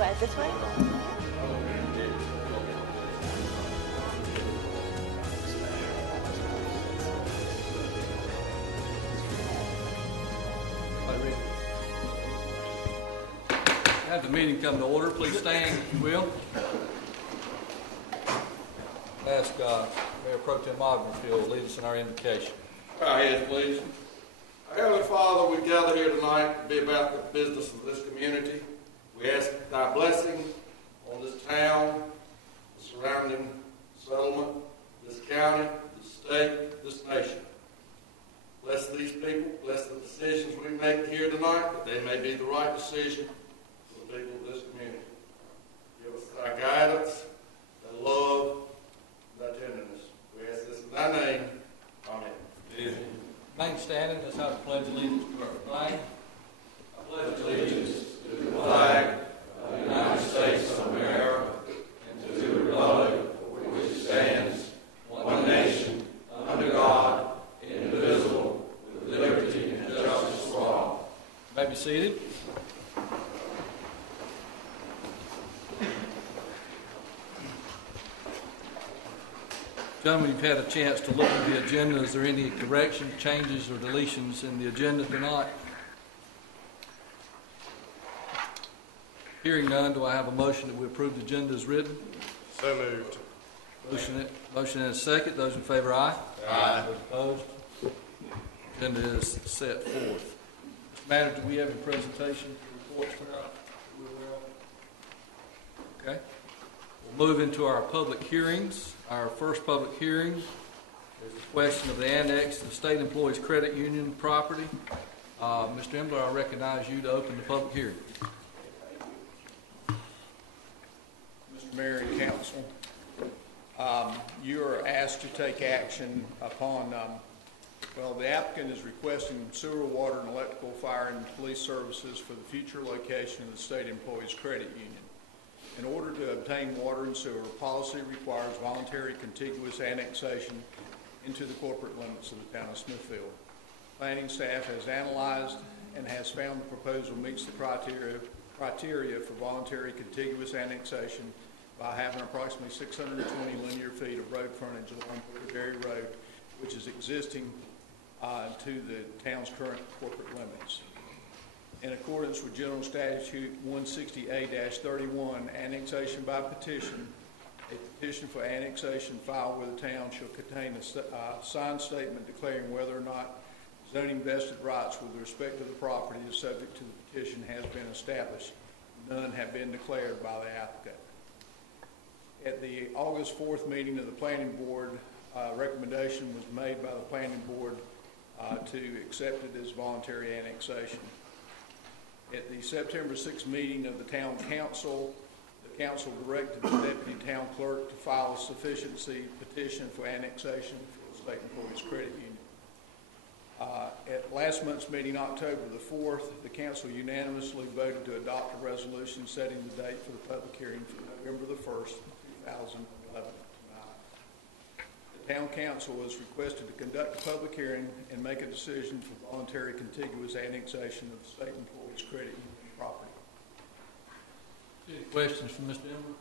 What, this way? Have the meeting come to order. Please stand, if you will. Ask Mayor Pro Tem Smithfield to lead us in our invocation. Bow our heads, please. Our Heavenly Father, we gather here tonight to be about the business of this community. We ask thy blessing on this town, the surrounding settlement, this county, this state, this nation. Bless these people, bless the decisions we make here tonight, that they may be the right decision for the people of this community. Give us thy guidance, thy love, thy tenderness. We ask this in thy name. Amen. Amen. Remain standing. Let's have a pledge of allegiance to our flag. I pledge allegiance to the flag of the United States of America and to the republic for which it stands, one nation, under God, indivisible, with liberty and justice for all. You may be seated. Gentlemen, you've had a chance to look at the agenda. Is there any corrections, changes, or deletions in the agenda tonight? Hearing none, do I have a motion that we approve the agenda as written? So moved. Motion and a second. Those in favor, aye. Aye. Those opposed? Agenda is set forth. Mr. Manager, do we have a presentation reports tonight? Okay. We'll move into our public hearings. Our first public hearing is the question of the annex to the State Employees Credit Union property. Mr. Embler, I recognize you to open the public hearing. Mr. Mayor and Council, you are asked to take action upon, the applicant is requesting sewer, water, and electrical, fire, and police services for the future location of the State Employees Credit Union. In order to obtain water and sewer, policy requires voluntary contiguous annexation into the corporate limits of the town of Smithfield. Planning staff has analyzed and has found the proposal meets the criteria for voluntary contiguous annexation by having approximately 620 linear feet of road frontage along Berry Road, which is existing to the town's current corporate limits. In accordance with General Statute 160A-31, annexation by petition, a petition for annexation filed with the town shall contain a signed statement declaring whether or not zoning vested rights with respect to the property is subject to the petition has been established. None have been declared by the applicant. At the August 4th meeting of the Planning Board, recommendation was made by the Planning Board to accept it as voluntary annexation. At the September 6th meeting of the Town Council, the Council directed the Deputy Town Clerk to file a sufficiency petition for annexation for the State Employees Credit Union. At last month's meeting, October the 4th, the Council unanimously voted to adopt a resolution setting the date for the public hearing for November the 1st, 2011. The Town Council was requested to conduct a public hearing and make a decision for voluntary contiguous annexation of the State Employees Credit Union property. Any questions from Mr. Embler?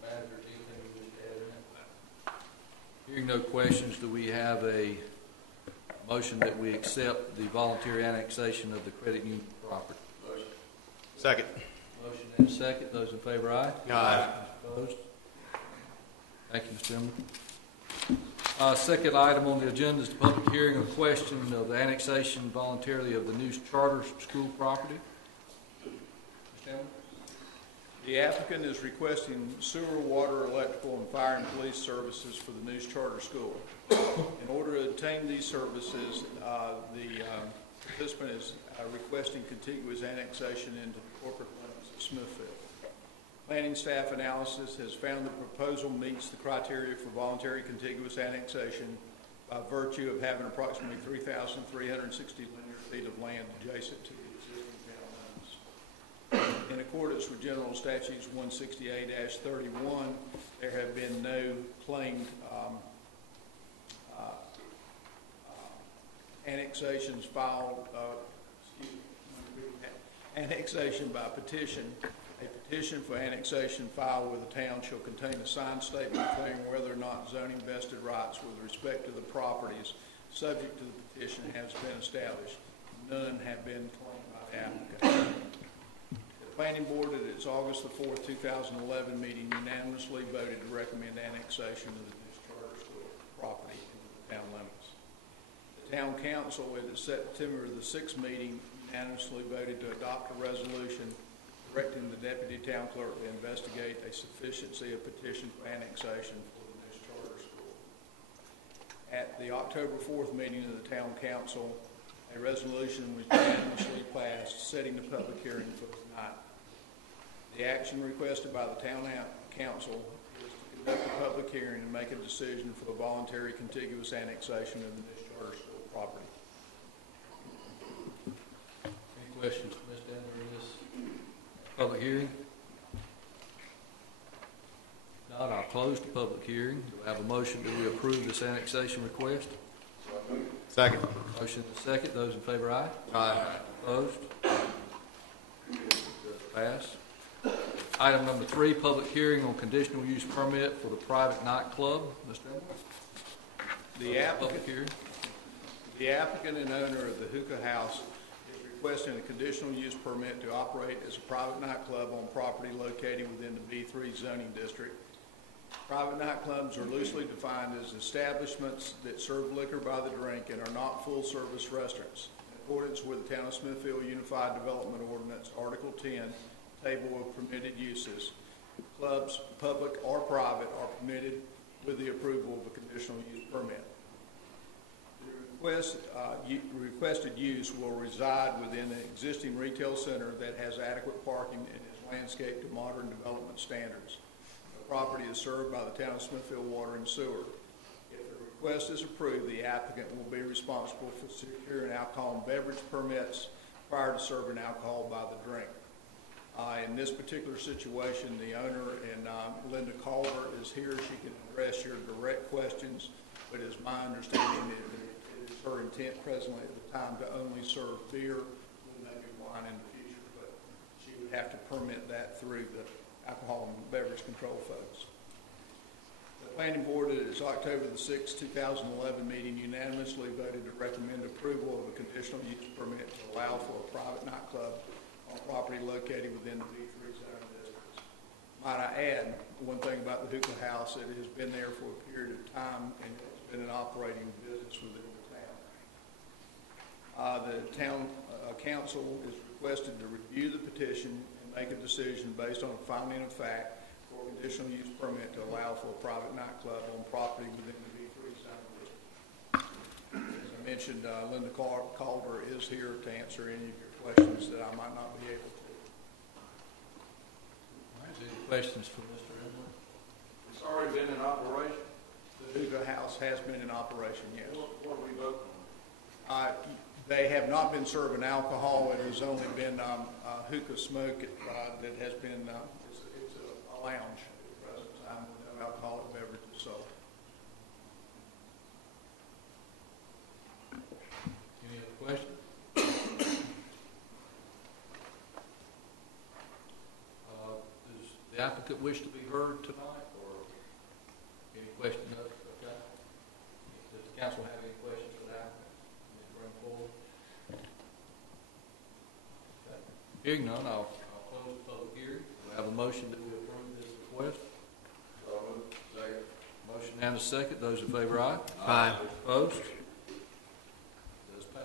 Manager, anything you wish to add in that? Hearing no questions, do we have a motion that we accept the voluntary annexation of the credit union property? Motion. Second. Motion and a second. Those in favor, aye. Aye. Opposed? Thank you, Mr. Embler. Second item on the agenda is the public hearing of question of the annexation voluntarily of the new charter school property. Mr. Embler? The applicant is requesting sewer, water, electrical, and fire and police services for the new charter school. In order to obtain these services, the participant is requesting contiguous annexation into the corporate limits of Smithfield. Planning staff analysis has found the proposal meets the criteria for voluntary contiguous annexation by virtue of having approximately 3,360 linear feet of land adjacent to the existing town limits. In accordance with General Statutes 160A-31, there have been no claimed annexations filed, annexation by petition. A petition for annexation filed with the town shall contain a signed statement declaring whether or not zoning vested rights with respect to the properties subject to the petition has been established. None have been claimed by the applicant. The Planning Board at its August the 4th, 2011 meeting unanimously voted to recommend annexation of the new charter school property into the town limits. The Town Council at its September the 6th meeting unanimously voted to adopt a resolution directing the Deputy Town Clerk to investigate a sufficiency of petition for annexation for the new charter school. At the October 4th meeting of the Town Council, a resolution was unanimously passed setting the public hearing for tonight. The action requested by the Town Council is to conduct a public hearing and make a decision for a voluntary contiguous annexation of the new charter school property. Any questions for Ms. Denver in this public hearing? Not, I'll close the public hearing. Do I have a motion that we approve this annexation request? Second. Motion and a second. Those in favor, aye. Aye. Opposed? Does pass. Item number 3, public hearing on conditional use permit for the private nightclub. Mr. Emmer? The applicant and owner of the hookah house is requesting a conditional use permit to operate as a private nightclub on property located within the B3 zoning district. Private nightclubs are loosely defined as establishments that serve liquor by the drink and are not full-service restaurants. In accordance with the Town of Smithfield Unified Development Ordinance, Article 10, Table of Permitted Uses, clubs, public or private, are permitted with the approval of a conditional use permit. The requested use will reside within an existing retail center that has adequate parking and is landscaped to modern development standards. The property is served by the Town of Smithfield Water and Sewer. If the request is approved, the applicant will be responsible for securing alcohol and beverage permits prior to serving alcohol by the drink. In this particular situation, the owner and Linda Calder is here. She can address your direct questions, but it's my understanding that it is her intent presently at the time to only serve beer with maybe wine in the future, but she would have to permit that through the alcohol and beverage control folks. The Planning Board at its October the 6th, 2011 meeting unanimously voted to recommend approval of a conditional use permit to allow for a private nightclub on property located within the B3 zone districts. Might I add one thing about the hookah house? It has been there for a period of time and it's been an operating business within the town. The Town Council is requested to review the petition and make a decision based on a finding of fact for a conditional use permit to allow for a private nightclub on property within the B3 zone district. As I mentioned, Linda Calder is here to answer any of your questions that I might not be able to. All right, any questions for Mr. Emmer? It's already been in operation. The hookah house has been in operation, yes. What are we voting on? They have not been serving alcohol. It has only been hookah smoke that has been, it's a lounge at the present time with no alcoholic beverages sold. Any other questions? Does the applicant wish to be heard tonight, or any questions? Okay. Does the council have any questions for the applicant? Bring forward. Okay. Hearing none, I'll close the public hearing. Do I have a motion that we approve this request? Second. Motion and a second. Those in favor, aye. Aye. Opposed? Does pass.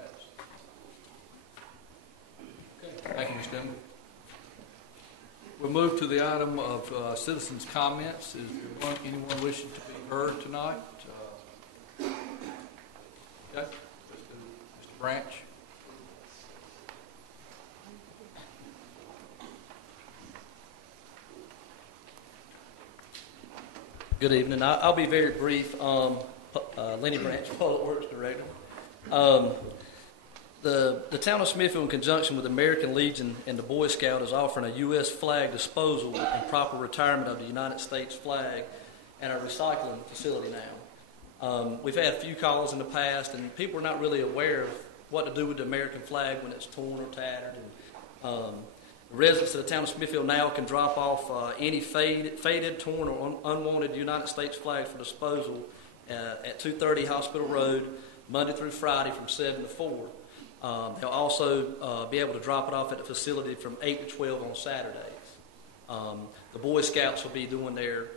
Okay. Thank you, Ms. Denver. We'll move to the item of citizens' comments. Is there anyone wishing to be heard tonight? Okay. Mr. Branch. Good evening. I'll be very brief. Lenny Branch, Public Works Director. The town of Smithfield, in conjunction with the American Legion and the Boy Scout, is offering a U.S. flag disposal and proper retirement of the United States flag at our recycling facility now. We've had a few calls in the past, and people are not really aware of what to do with the American flag when it's torn or tattered. And residents of the town of Smithfield now can drop off any faded, torn, or unwanted United States flag for disposal at 230 Hospital Road, Monday through Friday from 7 to 4. They'll also be able to drop it off at the facility from 8 to 12 on Saturdays. The Boy Scouts will be doing their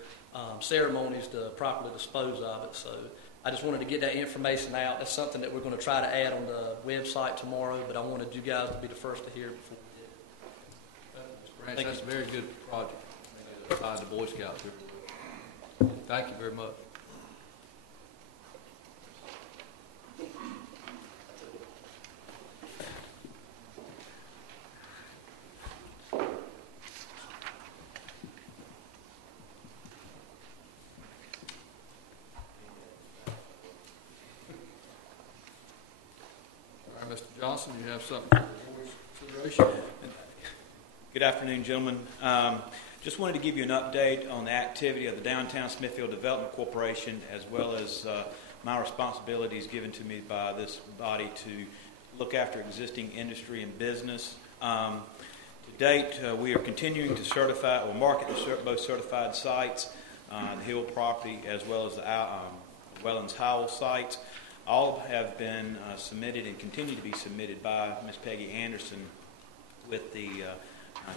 ceremonies to properly dispose of it. So I just wanted to get that information out. That's something that we're going to try to add on the website tomorrow, but I wanted you guys to be the first to hear it before we did. Mr. Branch, that's a very good project. By the Boy Scouts. Thank you very much. All right, Mr. Johnson, you have something for the board's consideration? Good afternoon, gentlemen. Just wanted to give you an update on the activity of the Downtown Smithfield Development Corporation, as well as my responsibilities given to me by this body to look after existing industry and business. To date, we are continuing to certify or market both certified sites, the Hill property as well as the Wellens Howell sites. All have been submitted and continue to be submitted by Ms. Peggy Anderson with the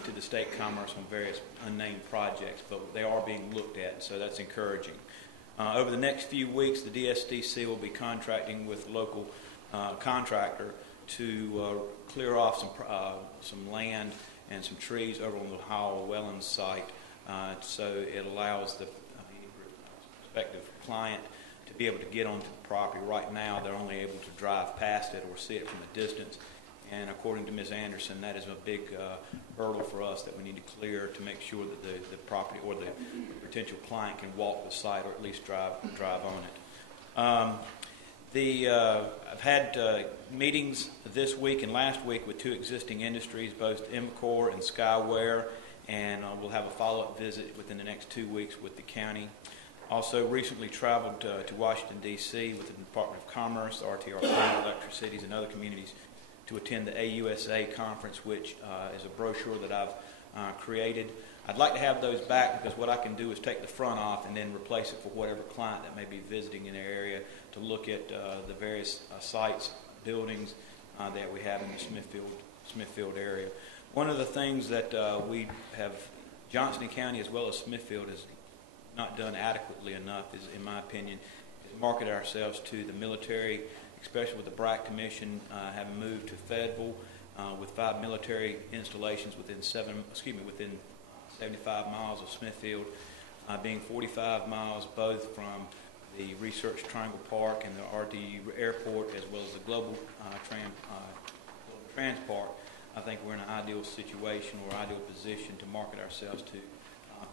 to the State Commerce on various unnamed projects, but they are being looked at, so that's encouraging. Over the next few weeks, the DSDC will be contracting with a local contractor to clear off some land and some trees over on the Howell Wellens site, so it allows the prospective client to be able to get onto the property. Right now, they're only able to drive past it or see it from a distance. And according to Ms. Anderson, that is a big hurdle for us that we need to clear to make sure that the property or the potential client can walk the site or at least drive on it. I've had meetings this week and last week with two existing industries, both Emcor and Skyware, and we'll have a follow-up visit within the next 2 weeks with the county. Also recently traveled to Washington, D.C. with the Department of Commerce, RTR, Electric Cities, and other communities to attend the AUSA conference, which is a brochure that I've created. I'd like to have those back because what I can do is take the front off and then replace it for whatever client that may be visiting in the area to look at the various sites, buildings that we have in the Smithfield area. One of the things that we have, Johnston County as well as Smithfield has not done adequately enough is, in my opinion, is market ourselves to the military, especially with the BRAC Commission having moved to Fayetteville with 5 military installations within 75 miles of Smithfield, being 45 miles both from the Research Triangle Park and the RD Airport, as well as the Global Trans Park. I think we're in an ideal situation or ideal position to market ourselves to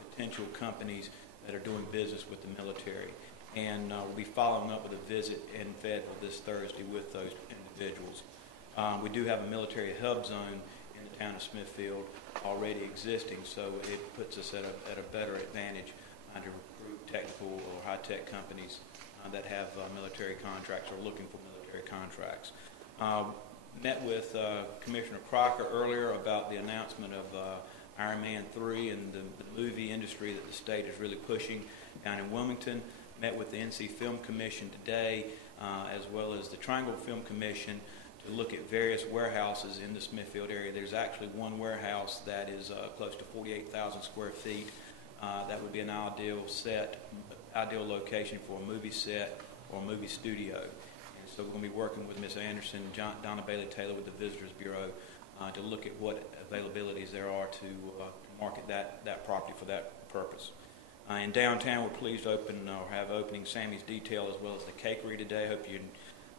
potential companies that are doing business with the military. And we'll be following up with a visit in Fayetteville this Thursday with those individuals. We do have a military hub zone in the town of Smithfield already existing, so it puts us at a better advantage to recruit technical or high-tech companies that have military contracts or looking for military contracts. Met with Commissioner Crocker earlier about the announcement of Iron Man 3 and the movie industry that the state is really pushing down in Wilmington. Met with the NC Film Commission today, as well as the Triangle Film Commission, to look at various warehouses in the Smithfield area. There's actually one warehouse that is close to 48,000 square feet. That would be an ideal location for a movie set or a movie studio. And so we're going to be working with Ms. Anderson, Donna Bailey Taylor with the Visitors Bureau to look at what availabilities there are to market that property for that purpose. In downtown, we're pleased to have opening Sammy's Detail as well as the Cakery today. Hope you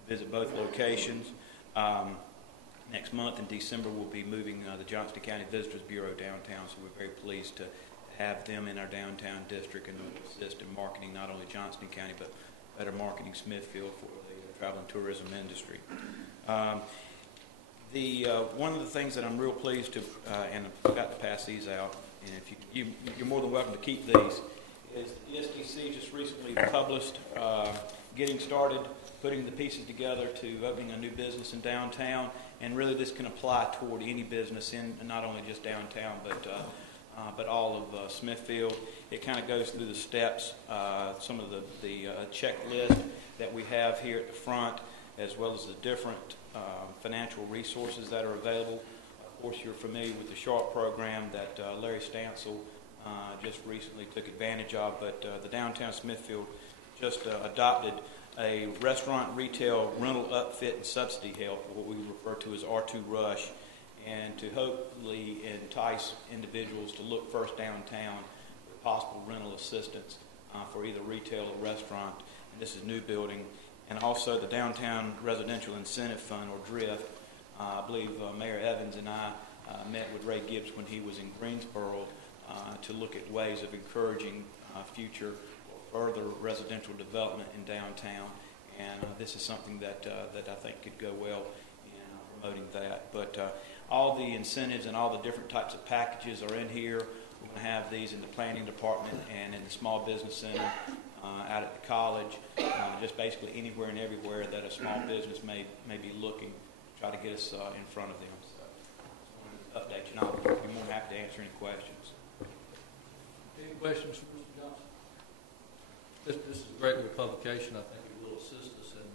visit both locations. Next month in December, we'll be moving the Johnston County Visitors Bureau downtown, so we're very pleased to have them in our downtown district and assist in marketing not only Johnston County, but better marketing Smithfield for the travel and tourism industry. One of the things that I'm real pleased to, and I forgot to pass these out, and if you're more than welcome to keep these, is the SDC just recently published getting started, putting the pieces together to opening a new business in downtown, and really this can apply toward any business in not only just downtown, but all of Smithfield. It kind of goes through the steps, some of the checklist that we have here at the front, as well as the different financial resources that are available. Of course, you're familiar with the SHARP program that Larry Stansel just recently took advantage of, but the downtown Smithfield just adopted a restaurant retail rental upfit and subsidy help, what we refer to as R2 Rush, and to hopefully entice individuals to look first downtown with possible rental assistance for either retail or restaurant. And this is new building. And also the Downtown Residential Incentive Fund, or DRIFT. I believe Mayor Evans and I met with Ray Gibbs when he was in Greensboro to look at ways of encouraging future or further residential development in downtown. And this is something that I think could go well in promoting that. But all the incentives and all the different types of packages are in here. We're going to have these in the planning department and in the small business center out at the college, just basically anywhere and everywhere that a small business may be looking to try to get us in front of them. So I wanted to update you, and I'll be more than happy to answer any questions. Any questions for Mr. Johnson? This is a great little publication. I think it will assist us, and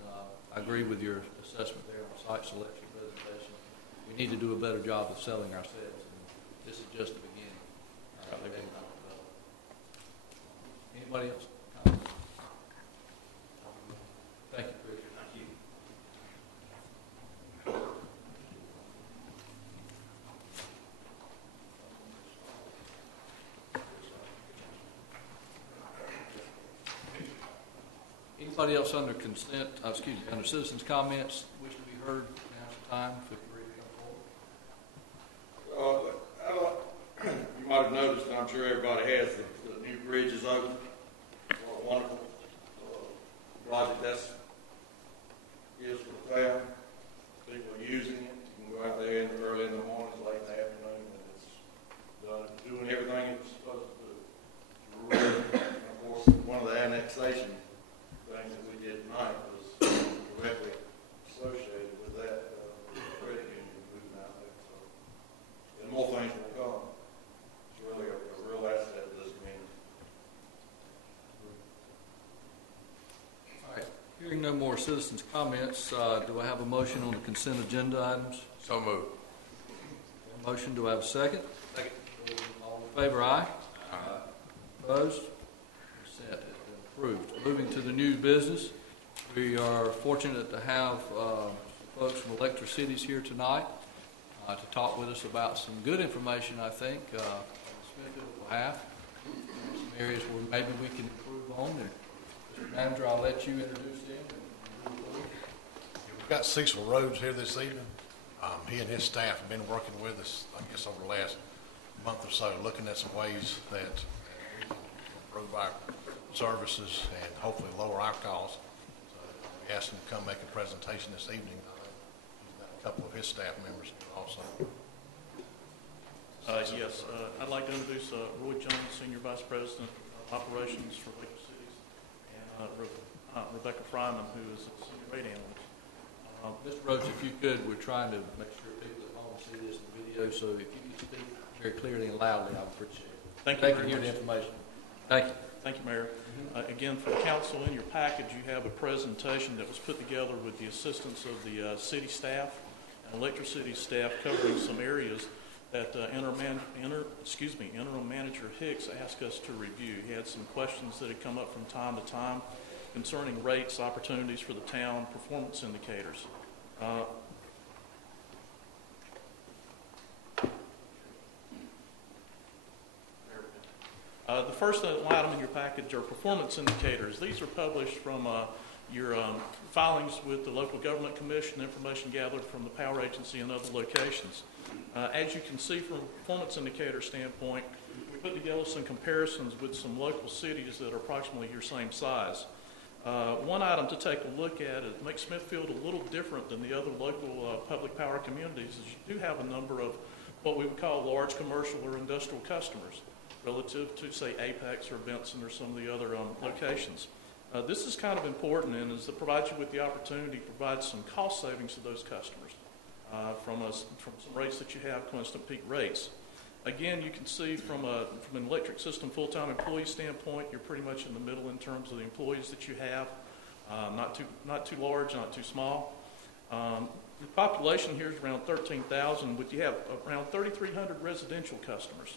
I agree with your assessment there on site selection presentation. We need to do a better job of selling ourselves, and this is just the beginning. Anybody else? Thank you, Chris. Thank you. Anybody else under consent, under citizens' comments, wish to be heard? Now's the time. Feel free to come forward. You might have noticed, and I'm sure everybody has, the new bridge is open. What a wonderful project that's is for the town. People are using it. You can go out there early in the morning, late in the afternoon, and it's doing everything it's supposed to do. Really, and of course, one of the annexation things that we did tonight was directly associated with that credit union moving out there. So, and more things will come. It's really a real asset to this community. All right. Hearing no more citizens' comments, do I have a motion on the consent agenda items? So moved. Motion, do I have a second? Second. All in favor, aye? Aye. Opposed? Consent has been approved. Moving to the new business, we are fortunate to have folks from Electric Cities here tonight to talk with us about some good information, I think, Smithfield will have. Some areas where maybe we can improve on. And Mr. Manager, I'll let you introduce them. We've got Cecil Rhodes here this evening. He and his staff have been working with us, I guess, over the last month or so, looking at some ways that we can improve our services and hopefully lower our costs. So we asked him to come make a presentation this evening. He's got a couple of his staff members here also. Yes, I'd like to introduce Roy Jones, Senior Vice President of Operations for Electric Cities, and Rebecca Fryman, who is a Senior Rate Analyst. Mr. Rhodes, if you could, we're trying to make sure people at home see this in the video, so if you could speak very clearly and loudly, I would appreciate it. Thank you They very can hear much. the information. Thank you. Thank you, Mayor. Again, for the council, in your package, you have a presentation that was put together with the assistance of the city staff and Electric City staff, covering some areas that Interim Manager Hicks asked us to review. He had some questions that had come up from time to time concerning rates, opportunities for the town, performance indicators. The first item in your package are performance indicators. These are published from your filings with the Local Government Commission, information gathered from the Power Agency and other locations. As you can see from a performance indicator standpoint, we put together some comparisons with some local cities that are approximately your same size. One item to take a look at, it makes Smithfield a little different than the other local public power communities, is you do have a number of what we would call large commercial or industrial customers relative to, say, Apex or Benson or some of the other locations. This is kind of important and is to provide you with the opportunity to provide some cost savings to those customers from some rates that you have, constant peak rates. Again, you can see from an electric system full-time employee standpoint, you're pretty much in the middle in terms of the employees that you have. Not too large, not too small. The population here is around 13,000, but you have around 3,300 residential customers.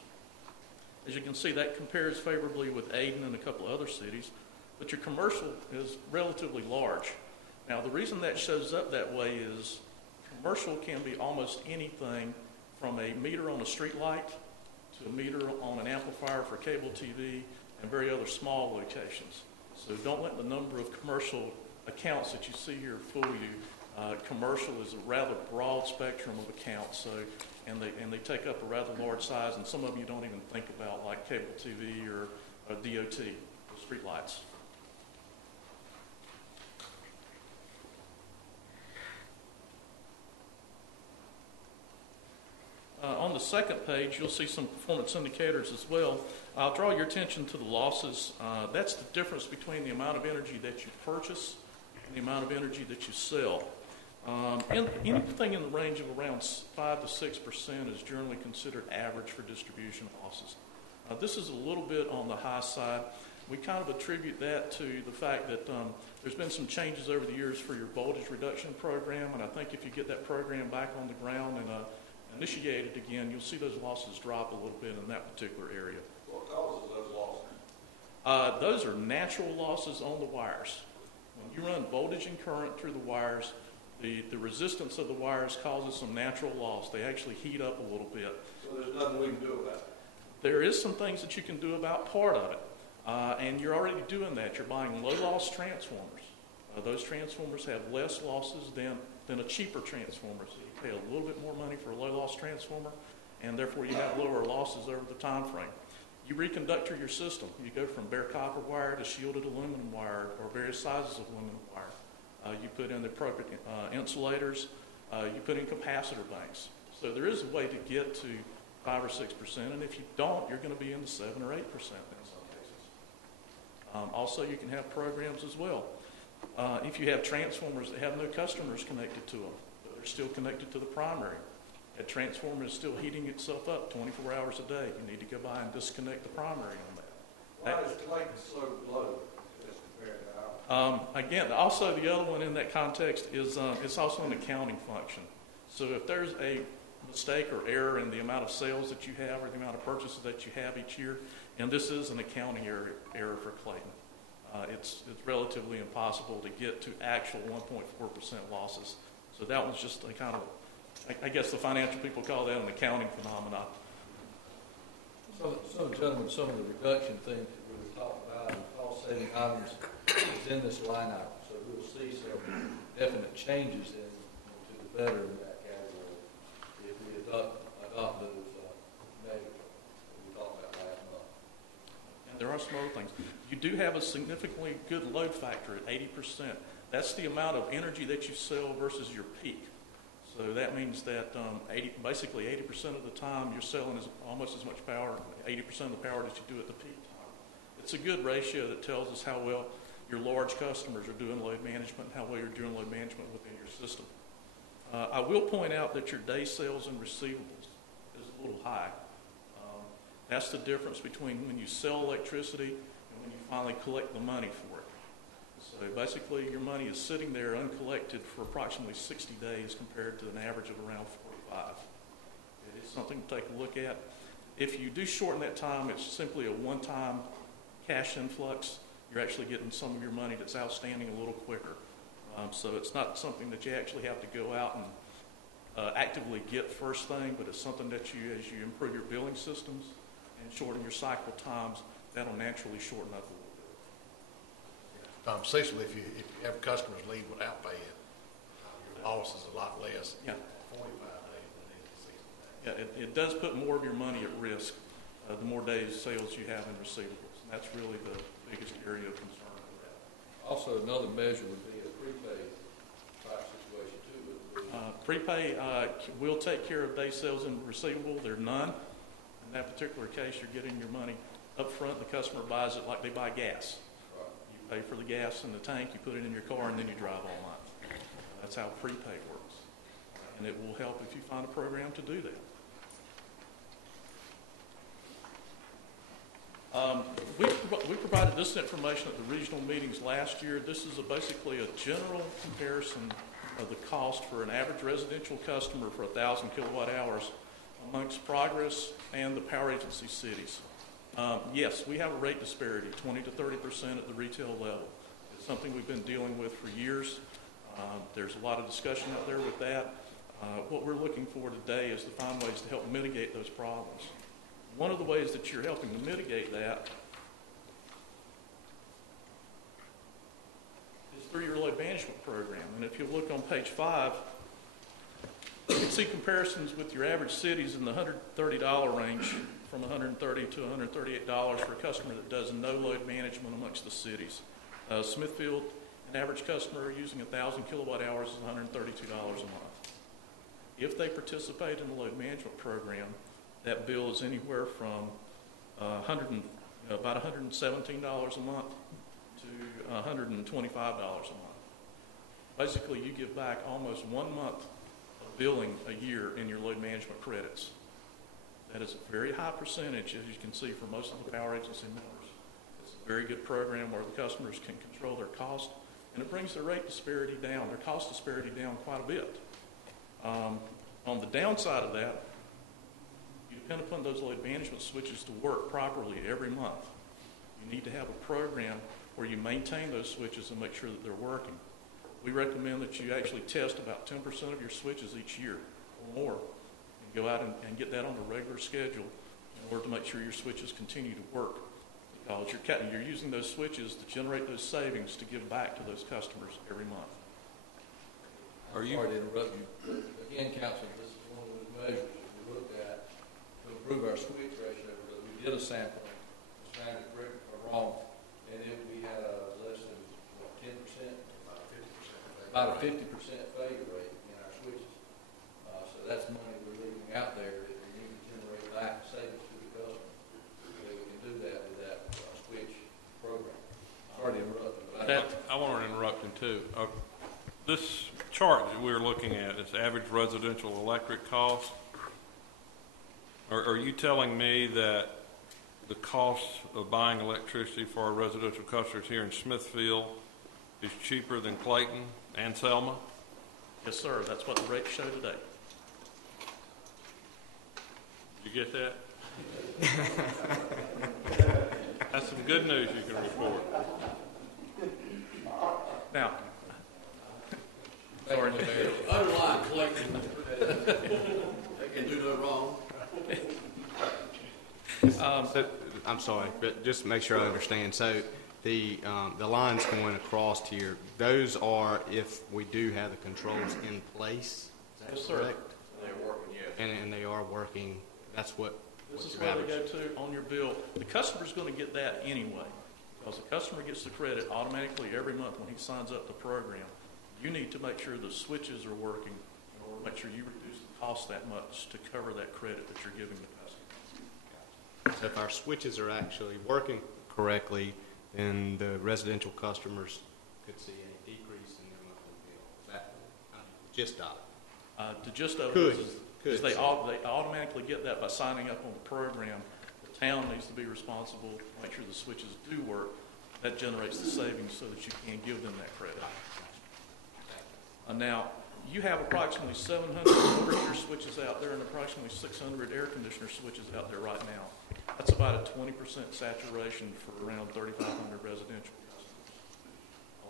As you can see, that compares favorably with Aden and a couple of other cities, but your commercial is relatively large. Now, the reason that shows up that way is commercial can be almost anything from a meter on a street light to a meter on an amplifier for cable TV and very other small locations. So don't let the number of commercial accounts that you see here fool you. Commercial is a rather broad spectrum of accounts, and they take up a rather large size, and some of them you don't even think about, like cable TV or DOT, or street lights. On the second page, you'll see some performance indicators as well. I'll draw your attention to the losses. That's the difference between the amount of energy that you purchase and the amount of energy that you sell. And anything in the range of around 5 to 6% is generally considered average for distribution losses. This is a little bit on the high side. We kind of attribute that to the fact that there's been some changes over the years for your voltage reduction program, and I think if you get that program back on the ground and initiated again, you'll see those losses drop a little bit in that particular area. What causes those losses? Those are natural losses on the wires. When you run voltage and current through the wires, the resistance of the wires causes some natural loss. They actually heat up a little bit. So there's nothing we can do about it? There is some things that you can do about part of it, and you're already doing that. You're buying low-loss transformers. Those transformers have less losses than a cheaper transformer. So you pay a little bit more money for a low-loss transformer, and therefore you have lower losses over the time frame. You reconductor your system. You go from bare copper wire to shielded aluminum wire or various sizes of aluminum wire. You put in the appropriate insulators. You put in capacitor banks. So there is a way to get to 5 or 6%, and if you don't, you're going to be in the 7 or 8% in some cases. Also, you can have programs as well. If you have transformers that have no customers connected to them, but they're still connected to the primary, that transformer is still heating itself up 24 hours a day. You need to go by and disconnect the primary on that. Why is Clayton so low as compared to ours? Again, also the other one in that context is it's also an accounting function. So if there's a mistake or error in the amount of sales that you have or the amount of purchases that you have each year, and this is an accounting error for Clayton, it's relatively impossible to get to actual 1.4% losses. So that was just a kind of, I guess the financial people call that an accounting phenomenon. So gentlemen, some of the reduction things that we were talking about and cost saving items is in this line item. So we'll see some definite changes to the better in that category if we adopt those measures that we talked about last month. And there are some other things. You do have a significantly good load factor at 80%. That's the amount of energy that you sell versus your peak. So that means that basically 80% of the time you're selling is almost as much power, 80% of the power that you do at the peak time. It's a good ratio that tells us how well your large customers are doing load management and how well you're doing load management within your system. I will point out that your day sales and receivables is a little high. That's the difference between when you sell electricity and when you finally collect the money for it. So basically your money is sitting there uncollected for approximately 60 days compared to an average of around 45. It is something to take a look at. If you do shorten that time, it's simply a one-time cash influx. You're actually getting some of your money that's outstanding a little quicker. So it's not something that you actually have to go out and actively get first thing, but it's something that you, as you improve your billing systems and shorten your cycle times, that'll naturally shorten up a little bit. Cecily, if you have customers leave without paying, your loss is a lot less. Yeah. 45 days than it is 60 days. Yeah, it does put more of your money at risk the more days sales you have in receivables. And that's really the biggest area of concern with that. Also, another measure would be a prepaid type situation too. Prepay will take care of day sales and receivable. There are none. In that particular case, you're getting your money up front. The customer buys it like they buy gas. You pay for the gas in the tank, you put it in your car, and then you drive all month. That's how prepaid works. And it will help if you find a program to do that. We provided this information at the regional meetings last year. This is basically a general comparison of the cost for an average residential customer for 1,000 kilowatt hours amongst Progress and the power agency cities. Yes, we have a rate disparity, 20 to 30% at the retail level. It's something we've been dealing with for years. There's a lot of discussion out there with that. What we're looking for today is to find ways to help mitigate those problems. One of the ways that you're helping to mitigate that is through your load management program. And if you look on page 5, you can see comparisons with your average cities in the $130 range, from $130 to $138 for a customer that does no load management amongst the cities. Smithfield, an average customer using 1,000 kilowatt hours is $132 a month. If they participate in the load management program, that bill is anywhere from about $117 a month to $125 a month. Basically, you give back almost 1 month of billing a year in your load management credits. That is a very high percentage, as you can see, for most of the power agency members. It's a very good program where the customers can control their cost, and it brings their rate disparity down, their cost disparity down quite a bit. On the downside of that, you depend upon those load management switches to work properly every month. You need to have a program where you maintain those switches and make sure that they're working. We recommend that you actually test about 10% of your switches each year or more, and go out and get that on a regular schedule in order to make sure your switches continue to work. Because you're using those switches to generate those savings to give back to those customers every month. Sorry to interrupt you. Again, Council, this is one of those measures that we looked at to improve our switch ratio. But we did a sampling, trying to correct me if I'm wrong, and we had a less than 10%, about a 50% failure rate in our switches. So that's money we're leaving out there that we need to generate back savings to the customer. So we can do that with that switch program. Sorry to interrupt you, but I want to interrupt him too. This chart that we're looking at is average residential electric cost. Are you telling me that the cost of buying electricity for our residential customers here in Smithfield is cheaper than Clayton and Selma? Yes, sir. That's what the rates show today. Did you get that? That's some good news you can report. Now, sorry, Underline Clayton. They can do no wrong. I'm sorry, but just to make sure I understand. So the lines going across here, those are if we do have the controls in place. Is that yes, sir. correct? They're working, yes. And they are working. That's what. This is where they go to on your bill. The customer's going to get that anyway, because the customer gets the credit automatically every month when he signs up the program. You need to make sure the switches are working in order to make sure you reduce the cost that much to cover that credit that you're giving the customer. So if our switches are actually working correctly, then the residential customers could see a decrease in their monthly bill. Is that gist of it? The gist of Could. it is they automatically get that by signing up on the program. The town needs to be responsible to make sure the switches do work. That generates the savings so that you can give them that credit. Now, you have approximately 700 water heater switches out there and approximately 600 air conditioner switches out there right now. That's about a 20% saturation for around 3,500 residential customers.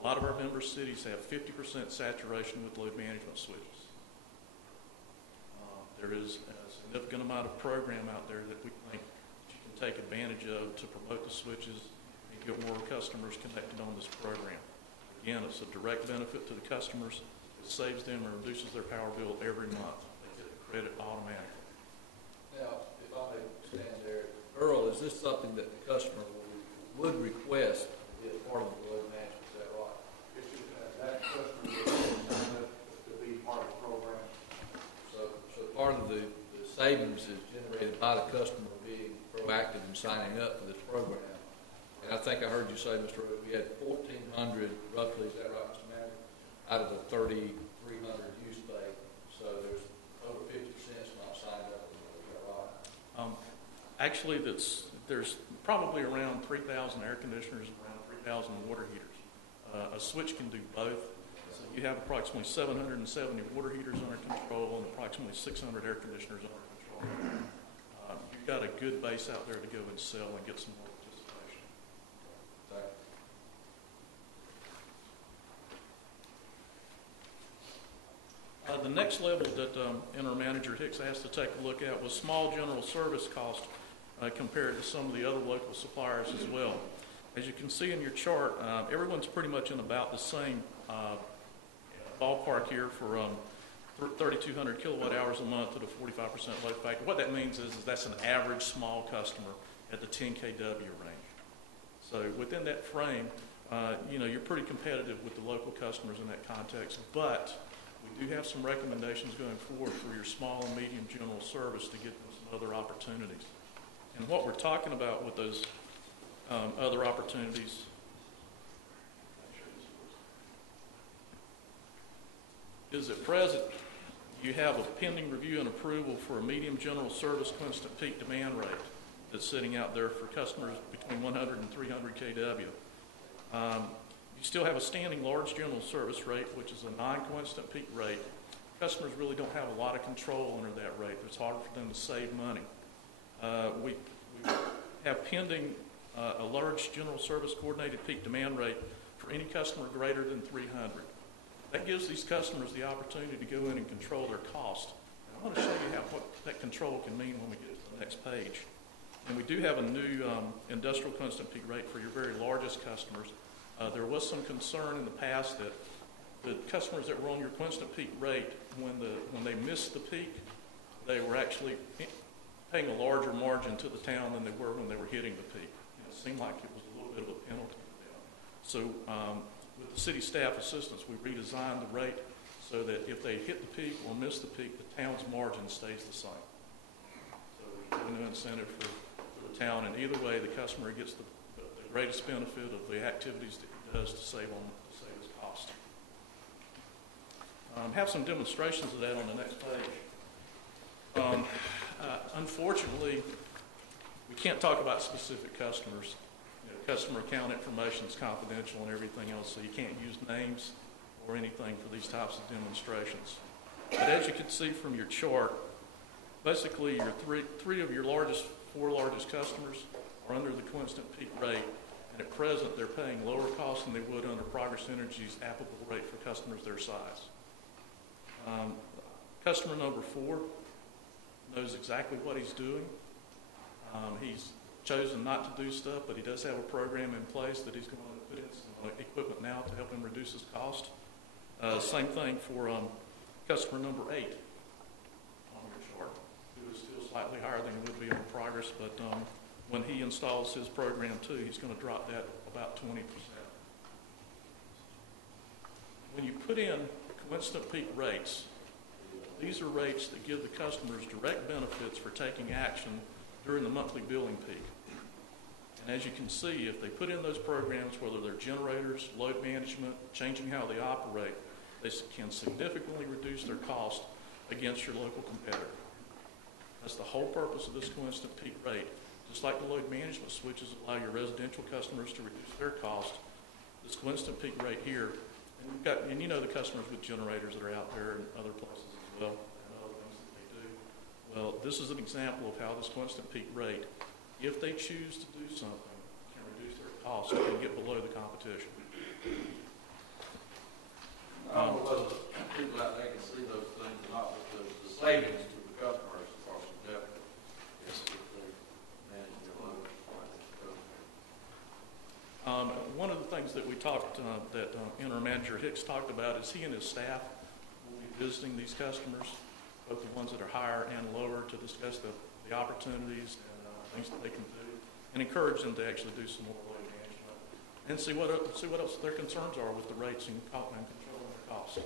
A lot of our member cities have 50% saturation with load management switches. There is a significant amount of program out there that we think you can take advantage of to promote the switches and get more customers connected on this program. Again, it's a direct benefit to the customers. It saves them and reduces their power bill every month. They get the credit automatically. now, if I may stand there, Earl, is this something that the customer would request to be a part of the load management? Is that right? It's just that customer to be part of the program. So part of the savings is generated by the customer being proactive in signing up for this program. And I think I heard you say, Mr. Rhodes, we had 14 200 roughly, is that right, Mr. Manager? Out of the 3,300 use pay, so there's over 50% not signed up, is that right? Actually, there's probably around 3,000 air conditioners and around 3,000 water heaters. A switch can do both. So you have approximately 770 water heaters under control and approximately 600 air conditioners under control. You've got a good base out there to go and sell and get some more participation. The next level that Interim Manager Hicks asked to take a look at was small general service cost compared to some of the other local suppliers as well. As you can see in your chart, everyone's pretty much in about the same ballpark here for 3,200 kilowatt hours a month at a 45% load factor. What that means is that's an average small customer at the 10 kW range. So within that frame, you're pretty competitive with the local customers in that context, but we do have some recommendations going forward for your small and medium general service to get them some other opportunities. And what we're talking about with those other opportunities is at present you have a pending review and approval for a medium general service constant peak demand rate that's sitting out there for customers between 100 and 300 kW. You still have a standing large general service rate, which is a non-constant peak rate. Customers really don't have a lot of control under that rate. It's harder for them to save money. We have pending a large general service coordinated peak demand rate for any customer greater than 300. That gives these customers the opportunity to go in and control their cost. And I want to show you what that control can mean when we get to the next page. And we do have a new industrial constant peak rate for your very largest customers. There was some concern in the past that the customers that were on your constant peak rate, when they missed the peak, they were actually paying a larger margin to the town than they were when they were hitting the peak. It seemed like it was a little bit of a penalty to them. So with the city staff assistance, we redesigned the rate so that if they hit the peak or miss the peak, the town's margin stays the same. So there's no incentive for the town, and either way, the customer gets the greatest benefit of the activities that he does to save his cost. Have some demonstrations of that on the next page. Unfortunately, we can't talk about specific customers. Customer account information is confidential and everything else, so you can't use names or anything for these types of demonstrations. But as you can see from your chart, basically your three of your four largest customers are under the constant peak rate, and at present they're paying lower costs than they would under Progress Energy's applicable rate for customers their size. Customer number 4 knows exactly what he's doing. He's chosen not to do stuff, but he does have a program in place that he's going to put in some equipment now to help him reduce his cost. Same thing for customer number 8 on your chart, who is still slightly higher than he would be on Progress, but when he installs his program too, he's going to drop that about 20%. When you put in constant peak rates, these are rates that give the customers direct benefits for taking action during the monthly billing peak. And as you can see, if they put in those programs, whether they're generators, load management, changing how they operate, they can significantly reduce their cost against your local competitor. That's the whole purpose of this constant peak rate. Just like the load management switches allow your residential customers to reduce their cost, this constant peak rate here, and you know the customers with generators that are out there and other places as well, and other things that they do. Well, this is an example of how this constant peak rate, if they choose to do something, can reduce their cost and get below the competition. I don't know whether people out there can see those things or not, but the savings to the customers are significant. Yes, if they're managing their load. One of the things that we talked, that Interim Manager Hicks talked about is he and his staff will be visiting these customers, both the ones that are higher and lower, to discuss the opportunities and things that they can do, and encourage them to actually do some more load management and see what else their concerns are with the rates and controlling their costs.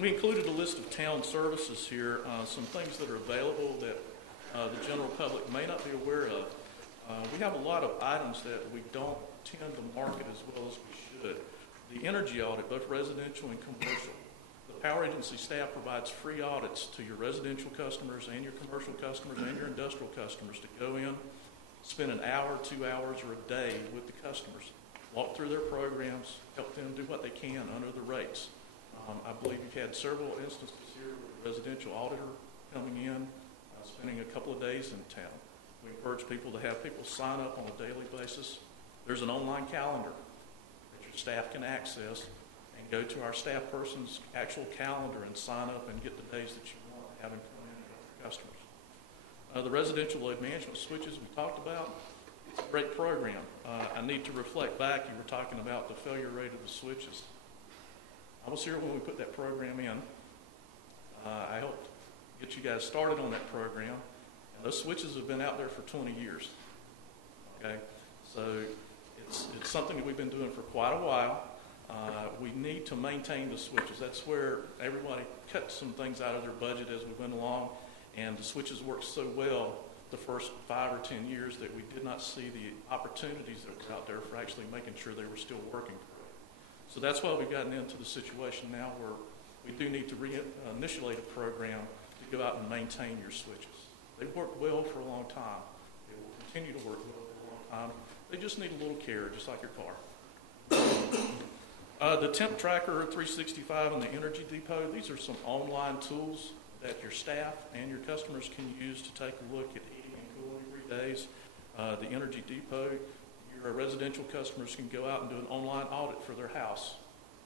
We We included a list of town services here, some things that are available that the general public may not be aware of. We have a lot of items that we don't tend to market as well as we should. The energy audit, both residential and commercial. The power agency staff provides free audits to your residential customers and your commercial customers and your industrial customers to go in, spend an hour, 2 hours, or a day with the customers, walk through their programs, help them do what they can under the rates. I believe you've had several instances here with a residential auditor coming in, spending a couple of days in town. We encourage people to have people sign up on a daily basis. There's an online calendar that your staff can access and go to our staff person's actual calendar and sign up and get the days that you want, have them come in and help your customers. The residential load management switches we talked about, it's a great program. I need to reflect back, you were talking about the failure rate of the switches. I was here when we put that program in. I helped get you guys started on that program. And those switches have been out there for 20 years. Okay? So it's something that we've been doing for quite a while. We need to maintain the switches. That's where everybody cut some things out of their budget as we went along. And the switches worked so well the first 5 or 10 years that we did not see the opportunities that was out there for actually making sure they were still working correctly. So that's why we've gotten into the situation now where we do need to reinitiate a program to go out and maintain your switches. They've worked well for a long time. They will continue to work well for a long time. They just need a little care, just like your car. The Temp Tracker 365 and the Energy Depot, these are some online tools that your staff and your customers can use to take a look at heating and cooling degree days. The Energy Depot, your residential customers can go out and do an online audit for their house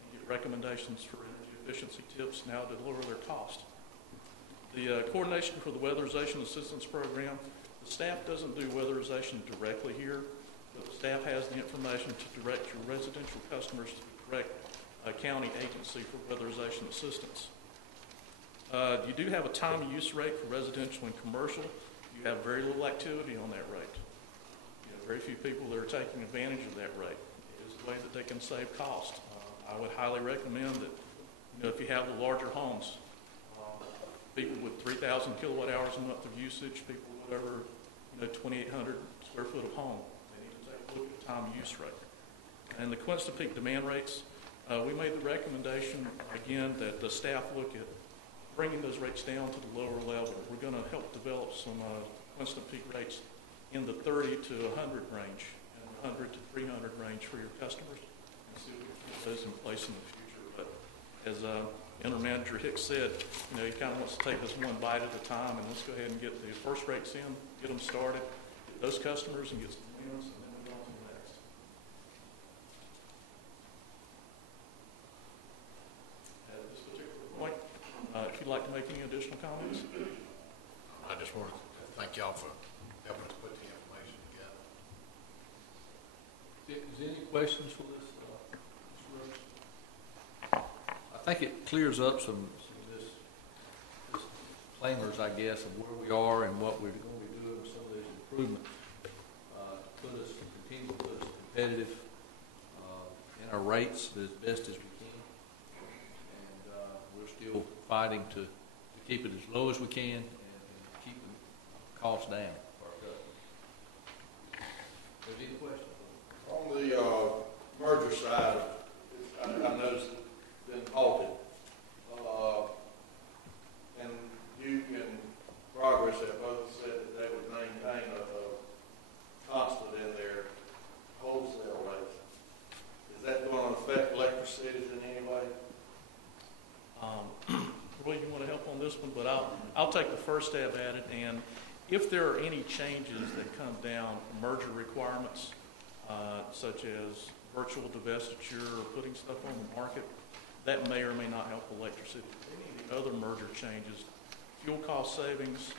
and get recommendations for energy efficiency tips now to lower their cost. The coordination for the Weatherization Assistance Program, the staff doesn't do weatherization directly here, but the staff has the information to direct your residential customers to the correct county agency for weatherization assistance. You do have a time use rate for residential and commercial. You have very little activity on that rate. You have very few people that are taking advantage of that rate. It is a way that they can save cost. I would highly recommend that, if you have the larger homes, people with 3,000 kilowatt hours a month of usage, people with over 2,800 square foot of home, they need to take a look at time use rate. And the Quinston Peak demand rates, we made the recommendation, again, that the staff look at bringing those rates down to the lower level. We're going to help develop some Quinston Peak rates in the 30 to 100 range and 100 to 300 range for your customers, and see if we can put those in place in the future. But as Interim Manager Hicks said, he kind of wants to take this one bite at a time, and let's go ahead and get the first rates in, get them started, get those customers, and get some wins, and then we'll go on to the next. At this particular point, if you'd like to make any additional comments. I just want to thank y'all for helping us put the information together. Is there any questions for this, Mr. Rose? I think it clears up some of this disclaimers, I guess, of where we are and what we're going to be doing with some of these improvements. Continue to put us competitive in our rates as best as we can. And we're still fighting to keep it as low as we can and keep the costs down for our customers. Is there any questions? On the merger side, I noticed it's been halted. And Duke and Progress have both said that they would maintain a constant in their wholesale rates. Is that going to affect electric cities in any way? Roy, you want to help on this one? But I'll take the first stab at it. And if there are any changes that come down, merger requirements, such as virtual divestiture or putting stuff on the market, that may or may not help electricity. Any other merger changes, fuel cost savings,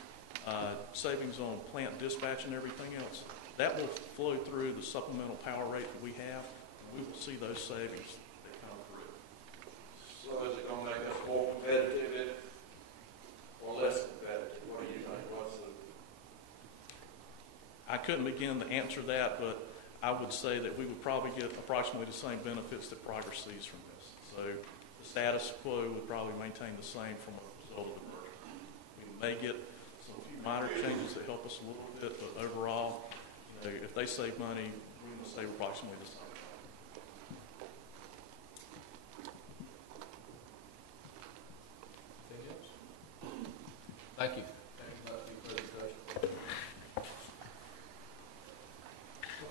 savings on plant dispatch and everything else, that will flow through the supplemental power rate that we have, and we will see those savings that come through. So is it going to make us more competitive or less competitive? What do you think? I couldn't begin to answer that, but I would say that we would probably get approximately the same benefits that Progress sees from this. So the status quo would probably maintain the same from a result of the merger. We may get some few minor changes that help us a little bit, but overall, you know, if they save money, we will save approximately the same. Thank you.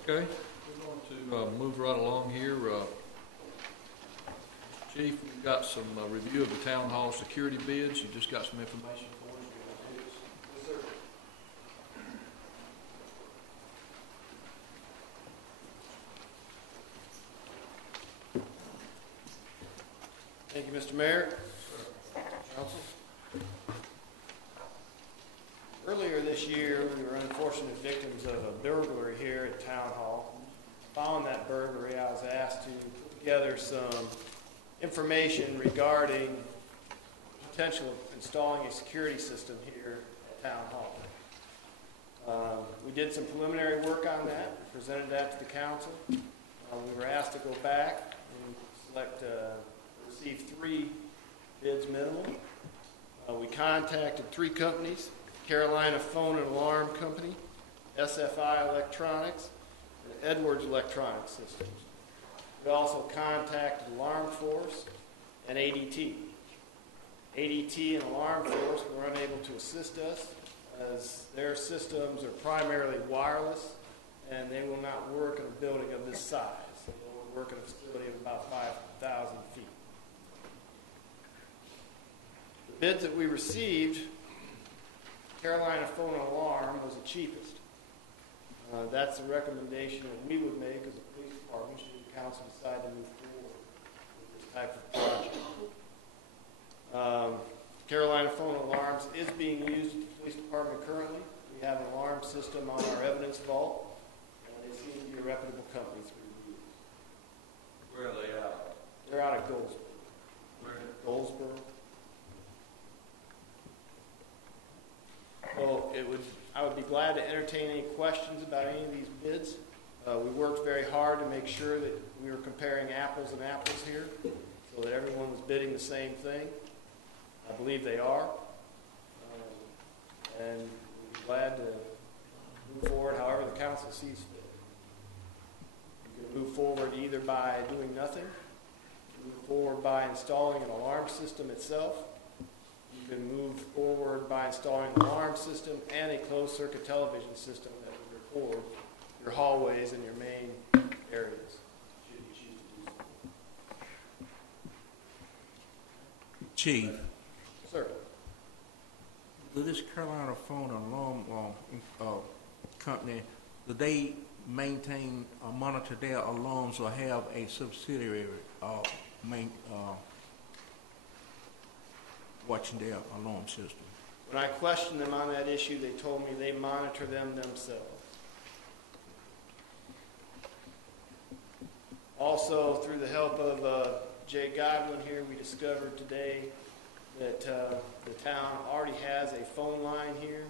Okay, we're going to move right along here. Chief, we've got some review of the town hall security bids. You just got some information for us? Yes, sir. Thank you, Mr. Mayor. Council. Earlier this year, we were unfortunate victims of a burglary here at Town Hall. Following that burglary, I was asked to put together some information regarding the potential of installing a security system here at Town Hall. We did some preliminary work on that, presented that to the council. We were asked to go back and receive 3 bids minimum. We contacted 3 companies: Carolina Phone and Alarm Company, SFI Electronics, and Edwards Electronic Systems. We also contacted Alarm Force and ADT. ADT and Alarm Force were unable to assist us as their systems are primarily wireless and they will not work in a building of this size. They will work in a facility of about 5,000 feet. The bids that we received, Carolina Phone and Alarm was the cheapest. That's the recommendation that we would make as a police department should the council decide to move forward with this type of project. Carolina Phone and Alarms is being used at the police department currently. We have an alarm system on our evidence vault, and they seem to be a reputable company through reviews. Where are they at? They're out of Goldsboro. Where? Goldsboro. Well, I would be glad to entertain any questions about any of these bids. We worked very hard to make sure that we were comparing apples and apples here so that everyone was bidding the same thing. I believe they are. And we'd be glad to move forward however the council sees fit. You can move forward either by doing nothing, move forward by installing an alarm system itself. You can move forward by installing an alarm system and a closed-circuit television system that would record your hallways and your main areas, should you choose to do so. Chief, Sir, do this Carolina Phone and Alarm company, do they maintain or monitor their alarms or have a subsidiary watching their alarm system? when I questioned them on that issue, they told me they monitor them themselves. Also, through the help of Jay Godwin here, we discovered today that the town already has a phone line here.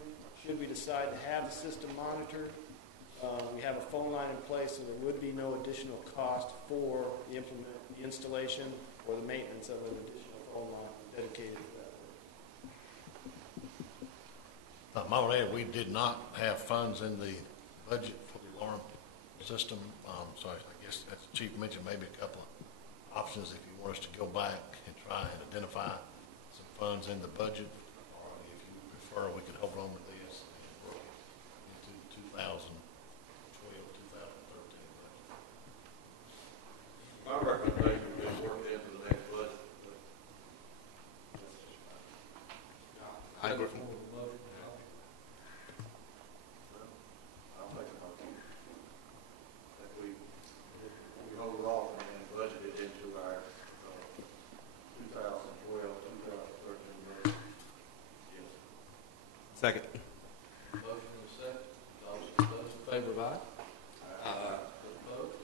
Should we decide to have the system monitored, we have a phone line in place, so there would be no additional cost for the installation or the maintenance of an additional phone line dedicated to that. My only, we did not have funds in the budget for the alarm system, so I guess, as the chief mentioned, maybe a couple of options if you want us to go back and try and identify some funds in the budget, or if you prefer, we could hold on to this and work into 2012, 2013 budget. My recommendation would be to work into the next budget. I agree. I'll make a motion that we hold it off and then budget it into our 2012, 2013 budget. Yes. Second. Motion and a second. Those in favor of aye? Aye. Opposed?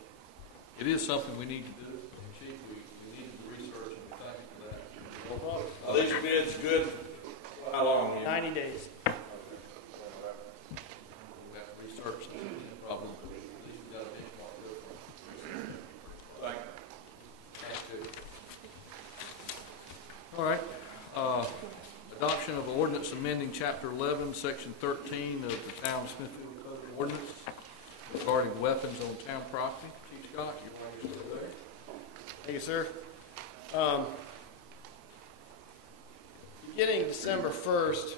It is something we need to do. Chief, we needed the research, and we thank you for that. No problem. Are these bids good? How long? 90 days. We have to research the problem, but at least we've got a benchmark to go from. Thank you. Thank you. Chapter 11, Section 13 of the Town of Smithfield Code of Ordinance regarding weapons on town property. Chief Scott, you're still there. Thank you, sir. Beginning December 1st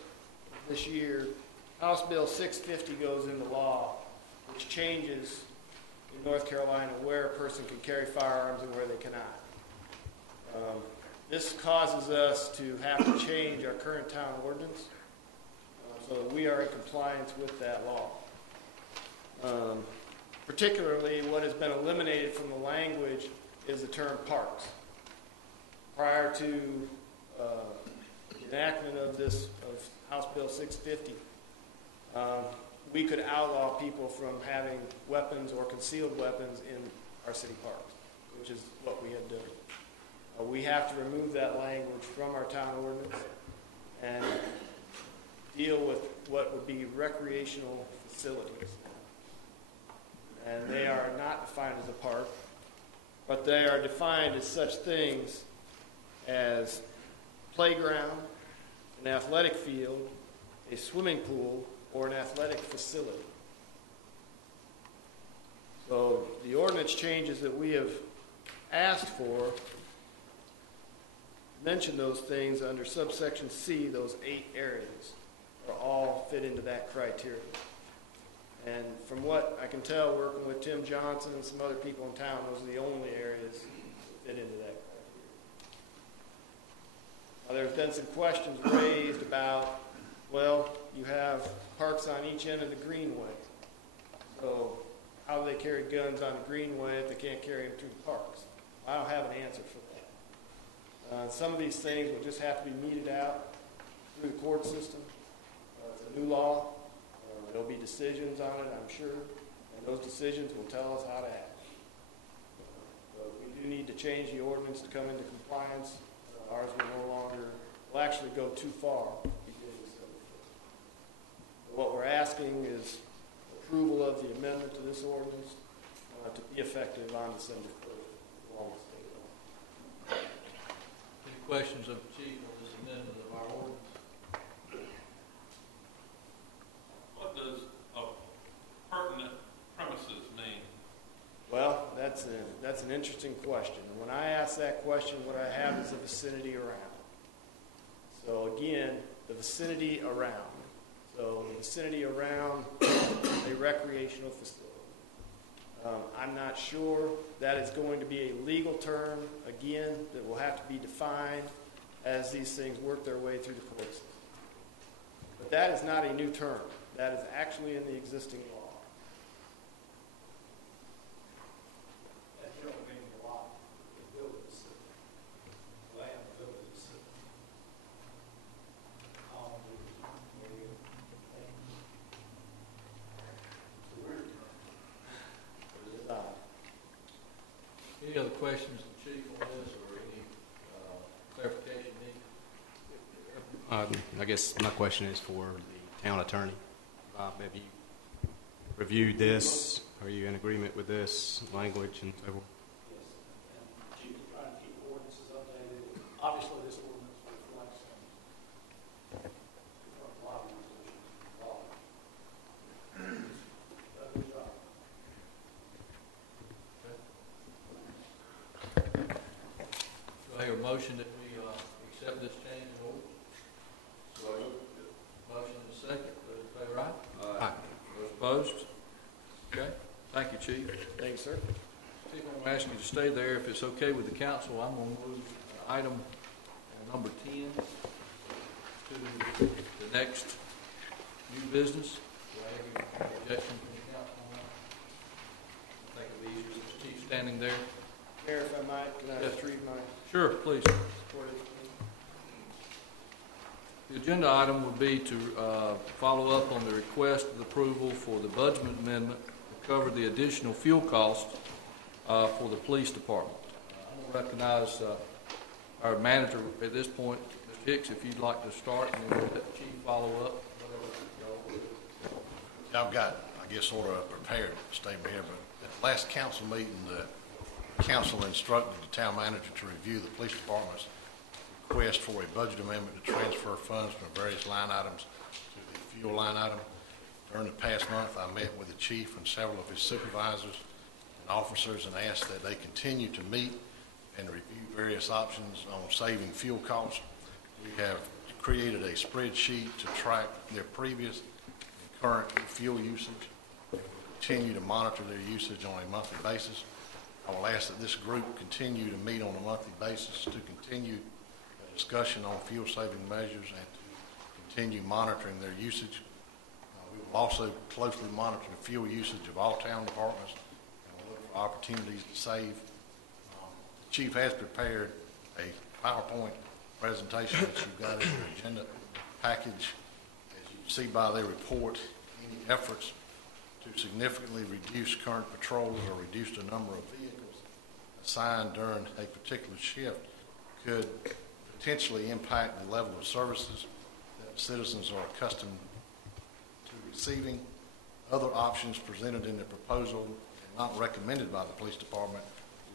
this year, House Bill 650 goes into law, which changes in North Carolina where a person can carry firearms and where they cannot. This causes us to have to change our current town ordinance so that we are in compliance with that law. Particularly, what has been eliminated from the language is the term parks. Prior to the enactment of House Bill 650, we could outlaw people from having weapons or concealed weapons in our city parks, which is what we had done. We have to remove that language from our town ordinance and deal with what would be recreational facilities. And they are not defined as a park, but they are defined as such things as playground, an athletic field, a swimming pool, or an athletic facility. So the ordinance changes that we have asked for mention those things under subsection C. Those 8 areas are all fit into that criteria. And from what I can tell, working with Tim Johnson and some other people in town, those are the only areas that fit into that criteria. Now, there's been some questions raised about, well, you have parks on each end of the greenway. So how do they carry guns on the greenway if they can't carry them through the parks? I don't have an answer for that. Some of these things will just have to be meted out through the court system. It's a new law. There'll be decisions on it, I'm sure, and those decisions will tell us how to act. But we do need to change the ordinance to come into compliance. Ours will actually go too far. What we're asking is approval of the amendment to this ordinance to be effective on December 1st, along with state law. Any questions of the chief on this amendment of our ordinance? What does pertinent premises mean? Well, that's an interesting question. And when I ask that question, what I have is the vicinity around. So again, the vicinity around. So the vicinity around a recreational facility. I'm not sure that is going to be a legal term, again, that will have to be defined as these things work their way through the court system. But that is not a new term. That is actually in the existing law. Any other questions, Chief, on this, or any clarification needed? I guess my question is for the town attorney. Bob, have you reviewed this? Are you in agreement with this language and so forth? Yes. Chief, we're trying to keep ordinances updated. Obviously, this ordinance reflects a lot of positions. Good job. Do I hear a motion that we accept this change in order? Motion and a second. Those in favor, aye? Aye. Those opposed? Okay. Thank you, Chief. Thank you, sir. Chief, I'm going to ask you to stay there. If it's okay with the council, I'm going to move item number 10 to the next new business. Do I have any objection from the council on that? I think it'll be easier with the chief standing there. Mayor, if I might, can I just read my Sure, please. recorded? The agenda item would be to follow up on the request of approval for the budget amendment to cover the additional fuel cost for the police department. I'm going to recognize our manager at this point, Mr. Hicks, if you'd like to start, and then we'll let the chief follow up. I've got, I guess, sort of a prepared statement here, but at the last council meeting, the council instructed the town manager to review the police department's request for a budget amendment to transfer funds from various line items fuel line item. During the past month, I met with the chief and several of his supervisors and officers and asked that they continue to meet and review various options on saving fuel costs. We have created a spreadsheet to track their previous and current fuel usage. We will continue to monitor their usage on a monthly basis. I will ask that this group continue to meet on a monthly basis to continue a discussion on fuel-saving measures and to continue monitoring their usage. We will also closely monitor the fuel usage of all town departments and we'll look for opportunities to save. The chief has prepared a PowerPoint presentation that you've got in your agenda package. As you see by their report, any efforts to significantly reduce current patrols or reduce the number of vehicles assigned during a particular shift could potentially impact the level of services that citizens are accustomed to receiving. Other options presented in the proposal and not recommended by the police department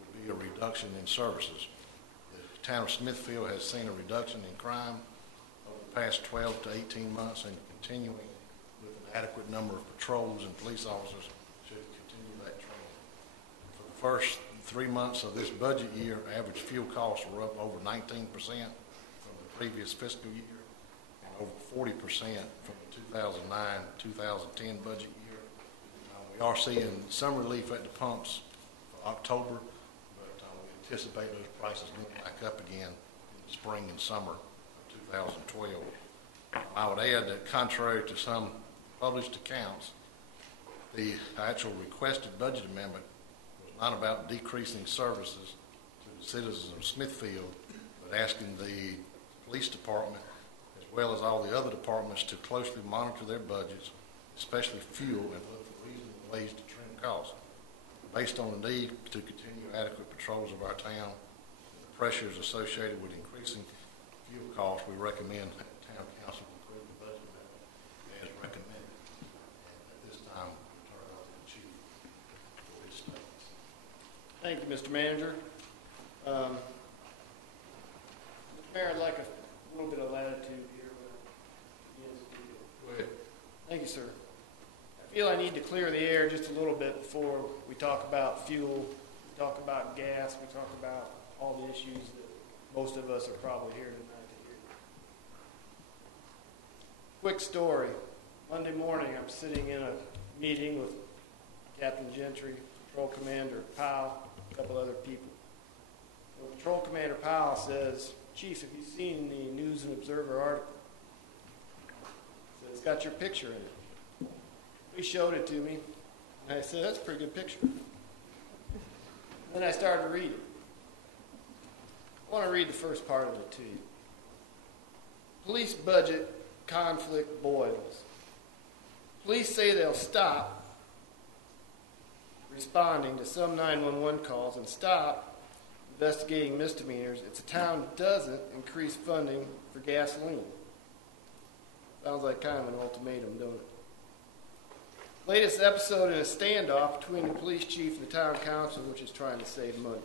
would be a reduction in services. The town of Smithfield has seen a reduction in crime over the past 12 to 18 months and continuing with an adequate number of patrols and police officers should continue that trend. For the first 3 months of this budget year, average fuel costs were up over 19% from the previous fiscal year and over 40% from the 2009-2010 budget year. We are seeing some relief at the pumps for October, but we anticipate those prices going back up again in the spring and summer of 2012. I would add that contrary to some published accounts, the actual requested budget amendment was not about decreasing services to the citizens of Smithfield, but asking the police department, as well as all the other departments, to closely monitor their budgets, especially fuel, and look for reasonable ways to trim costs. Based on the need to continue adequate patrols of our town and the pressures associated with increasing fuel costs, we recommend that the town council approve the budget amendment as recommended. And at this time, we'll turn it over to the chief for his statements. Thank you, Mr. Manager. Mr. Mayor, I'd like a little bit of latitude here. Go ahead. Thank you, sir. I feel I need to clear the air just a little bit before we talk about fuel, we talk about gas, we talk about all the issues that most of us are probably here tonight to hear. Quick story. Monday morning, I'm sitting in a meeting with Captain Gentry, Patrol Commander Powell, a couple other people. Well, Patrol Commander Powell says, "Chief, have you seen the News and Observer article?" I said, "It's got your picture in it." He showed it to me, and I said, "That's a pretty good picture." Then I started to read it. I want to read the first part of it to you. Police budget conflict boils. Police say they'll stop responding to some 911 calls and stop investigating misdemeanors if the town doesn't increase funding for gasoline. Sounds like kind of an ultimatum, don't it? Latest episode in a standoff between the police chief and the town council, which is trying to save money.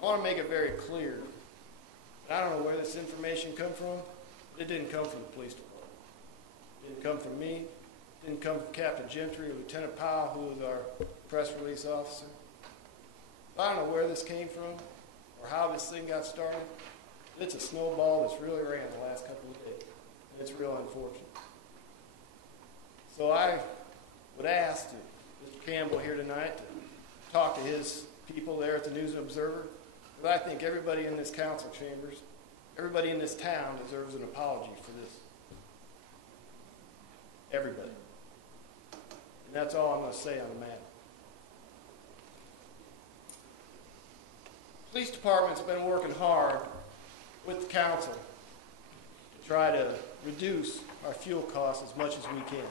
I want to make it very clear. I don't know where this information come from. It didn't come from the police department. It didn't come from me. It didn't come from Captain Gentry or Lieutenant Powell, who was our press release officer. I don't know where this came from or how this thing got started. It's a snowball that's really ran the last couple of days, and it's real unfortunate. So I would ask Mr. Campbell here tonight to talk to his people there at the News and Observer, because I think everybody in this council chambers, everybody in this town deserves an apology for this. Everybody. And that's all I'm going to say on the matter. Police department's been working hard with the council to try to reduce our fuel costs as much as we can.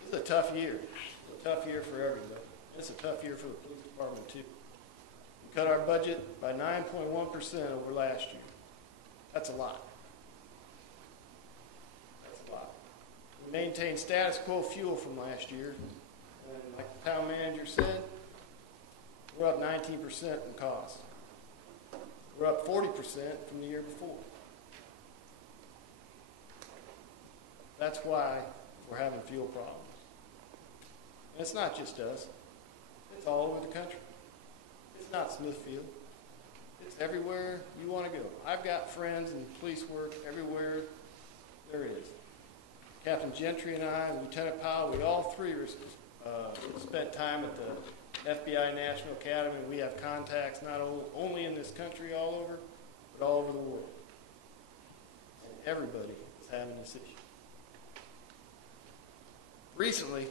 This is a tough year. It's a tough year for everybody. It's a tough year for the police department too. We cut our budget by 9.1% over last year. That's a lot. That's a lot. We maintained status quo fuel from last year. And like the town manager said, we're up 19% in cost. We're up 40% from the year before. That's why we're having fuel problems. And it's not just us. It's all over the country. It's not Smithfield. It's everywhere you want to go. I've got friends in police work everywhere there is. Captain Gentry and I, and Lieutenant Powell, we all three spent time at the FBI National Academy. We have contacts not only in this country all over, but all over the world. And everybody is having this issue. Recently,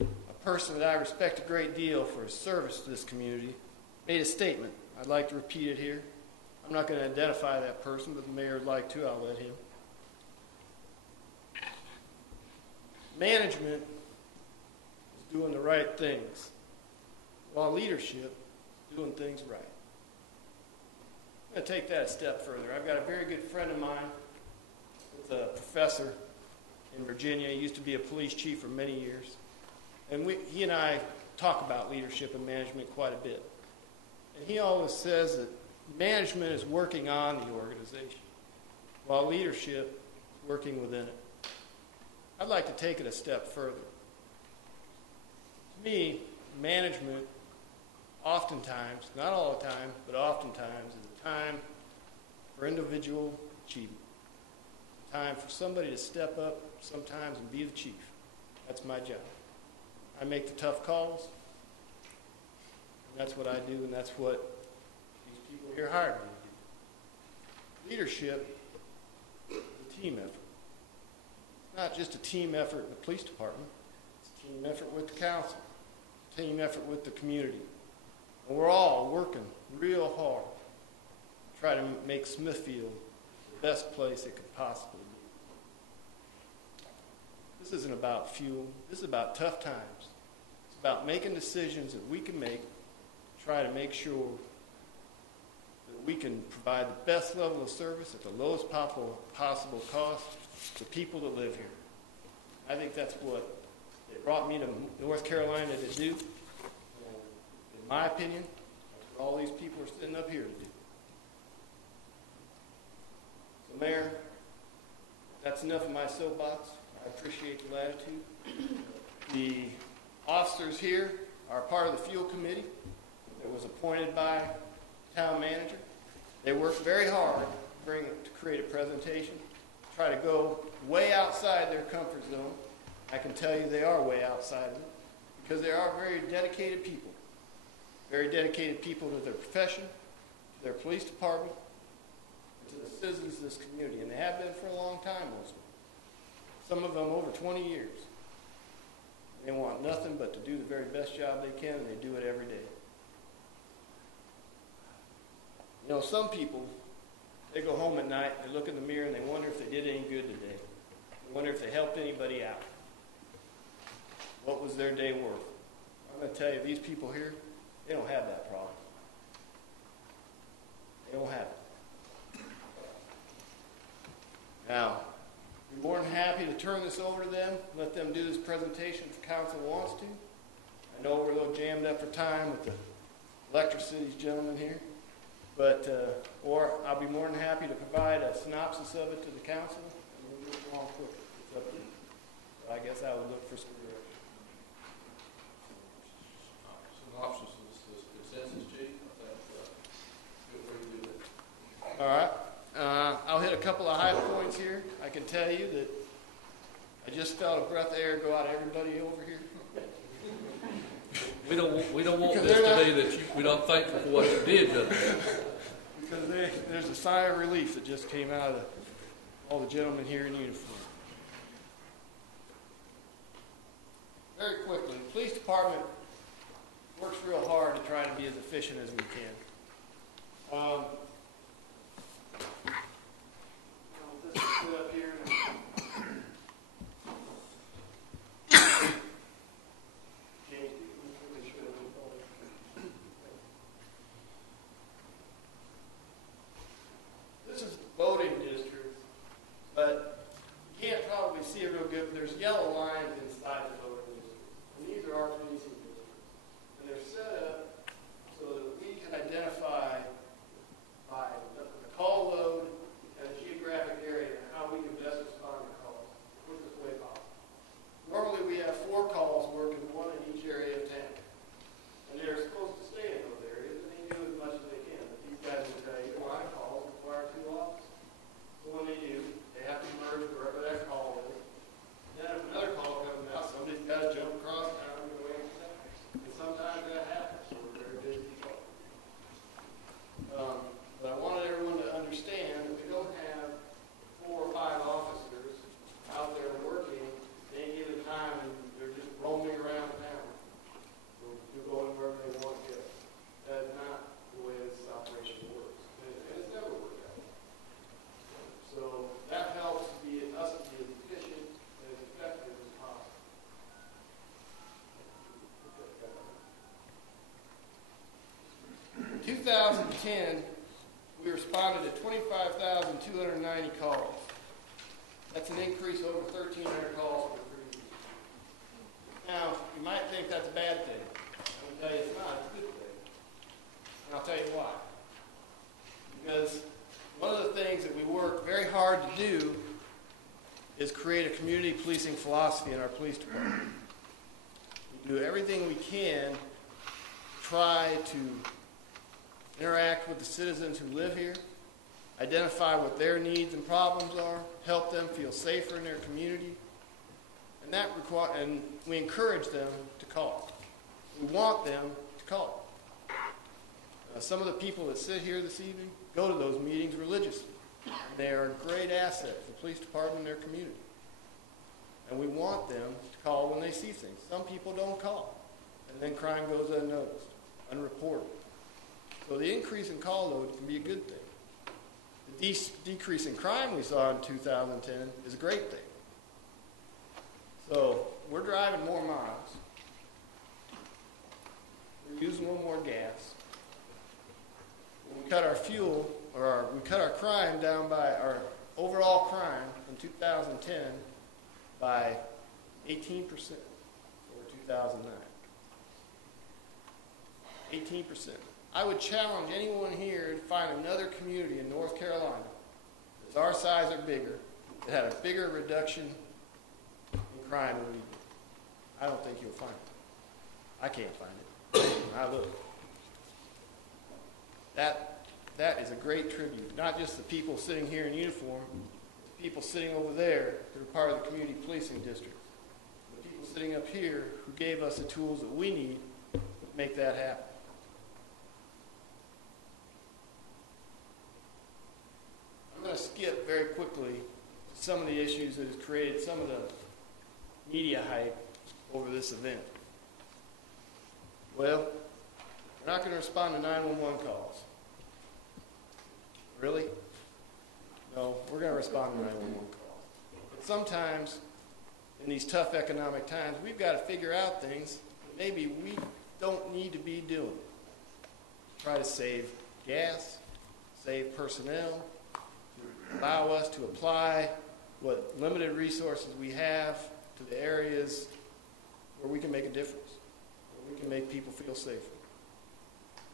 a person that I respect a great deal for his service to this community made a statement. I'd like to repeat it here. I'm not going to identify that person, but the mayor would like to. I'll let him. Management is doing the right things, while leadership is doing things right. I'm going to take that a step further. I've got a very good friend of mine who's a professor in Virginia. He used to be a police chief for many years. And he and I talk about leadership and management quite a bit. And he always says that management is working on the organization, while leadership is working within it. I'd like to take it a step further. To me, management oftentimes, not all the time, but oftentimes is a time for individual achievement. A time for somebody to step up sometimes and be the chief. That's my job. I make the tough calls, and that's what I do, and that's what these people here hired me to do. Leadership is a team effort. It's not just a team effort in the police department. It's a team effort with the council, a team effort with the community. And we're all working real hard to try to make Smithfield the best place it could possibly be. This isn't about fuel. This is about tough times. It's about making decisions that we can make to try to make sure that we can provide the best level of service at the lowest possible cost to people that live here. I think that's what it brought me to North Carolina to do. In my opinion, that's what all these people are sitting up here to do. So, Mayor, that's enough of my soapbox. I appreciate the latitude. The officers here are part of the fuel committee that was appointed by the town manager. They worked very hard to create a presentation, try to go way outside their comfort zone. I can tell you they are way outside of it because they are very dedicated people to their profession, to their police department, and to the citizens of this community, and they have been for a long time, most of them. Some of them over 20 years. They want nothing but to do the very best job they can, and they do it every day. You know, some people, they go home at night, they look in the mirror, and they wonder if they did any good today. They wonder if they helped anybody out. What was their day worth? I'm going to tell you, these people here, they don't have that problem. They don't have it. Now, I'm more than happy to turn this over to them, let them do this presentation if the council wants to. I know we're a little jammed up for time with the electricity's gentleman here, but or I'll be more than happy to provide a synopsis of it to the council, and we'll move along quickly. It's up to you. But I guess I would look for some direction. Synopsis is consensus, Chief. I think good way to do it. All right. I'll hit a couple of high points here. I can tell you that I just felt a breath of air go out of everybody over here. We don't want this to be that we don't thank you for what you did, because there's a sigh of relief that just came out of all the gentlemen here in uniform. Very quickly, the police department works real hard to try to be as efficient as we can. This is put up here. This is voting districts, but you can't probably see it real good, but there's yellow lines inside the voting district. And these are our policing districts. And they're set up so that we can identify by the call load and the geographic area how we can best respond to calls. 2010, we responded to 25,290 calls. That's an increase over 1,300 calls for the previous year. Now, you might think that's a bad thing. I will tell you it's not. It's a good thing. And I'll tell you why. Because one of the things that we work very hard to do is create a community policing philosophy in our police department. We do everything we can to try to interact with the citizens who live here, identify what their needs and problems are, help them feel safer in their community, and we encourage them to call. We want them to call. Some of the people that sit here this evening go to those meetings religiously. They are a great asset for the police department and their community. And we want them to call when they see things. Some people don't call, and then crime goes unnoticed, unreported. So the increase in call load can be a good thing. The decrease in crime we saw in 2010 is a great thing. So we're driving more miles. We're using a little more gas. We cut our fuel, or we cut our crime down by our overall crime in 2010 by 18% over 2009. 18%. I would challenge anyone here to find another community in North Carolina that's our size or bigger that had a bigger reduction in crime than we did. I don't think you'll find it. I can't find it. I look. That is a great tribute, not just the people sitting here in uniform, the people sitting over there that are part of the community policing district, the people sitting up here who gave us the tools that we need to make that happen. I'm going to skip very quickly some of the issues that has created some of the media hype over this event. Well, we're not going to respond to 911 calls. Really? No, we're going to respond to 911 calls. But sometimes, in these tough economic times, we've got to figure out things that maybe we don't need to be doing. Try to save gas, save personnel, allow us to apply what limited resources we have to the areas where we can make a difference, where we can make people feel safer.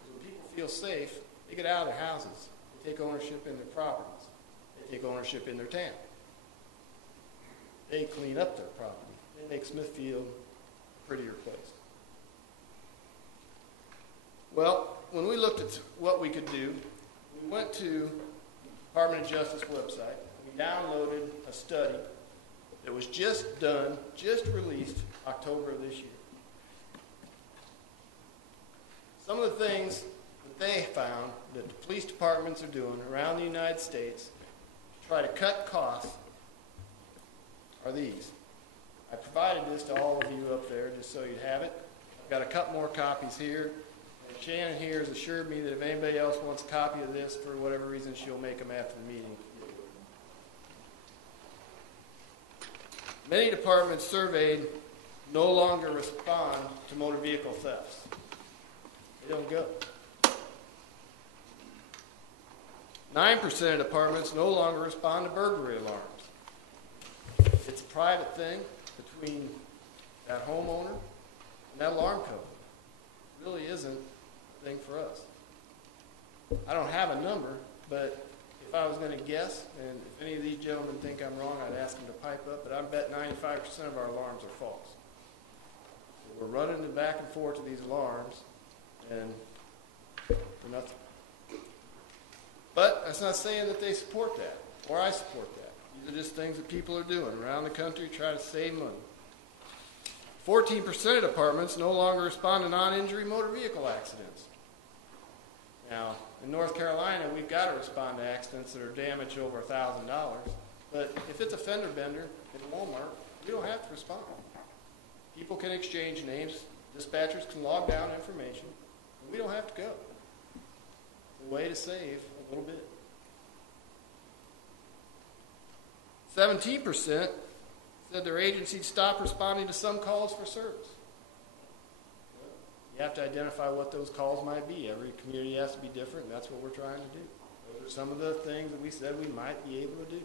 When people feel safe, they get out of their houses. They take ownership in their properties. They take ownership in their town. They clean up their property. They make Smithfield a prettier place. Well, when we looked at what we could do, we went to Department of Justice website. We downloaded a study that was just released October of this year. Some of the things that they found that the police departments are doing around the United States to try to cut costs are these. I provided this to all of you up there just so you'd have it. I've got a couple more copies here. And Shannon here has assured me that if anybody else wants a copy of this, for whatever reason, she'll make them after the meeting. Many departments surveyed no longer respond to motor vehicle thefts. They don't go. 9% of departments no longer respond to burglary alarms. It's a private thing between that homeowner and that alarm company. It really isn't a thing for us. I don't have a number, but if I was going to guess, and if any of these gentlemen think I'm wrong, I'd ask them to pipe up, but I bet 95% of our alarms are false. So we're running back and forth to these alarms, and for nothing. But that's not saying that they support that, or I support that. These are just things that people are doing around the country to try to save money. 14% of departments no longer respond to non-injury motor vehicle accidents. Now, in North Carolina, we've got to respond to accidents that are damaged over $1,000. But if it's a fender bender in Walmart, we don't have to respond. People can exchange names. Dispatchers can log down information. And we don't have to go. It's a way to save a little bit. 17% said their agency stopped responding to some calls for service. You have to identify what those calls might be. Every community has to be different, and that's what we're trying to do. Those are some of the things that we said we might be able to do.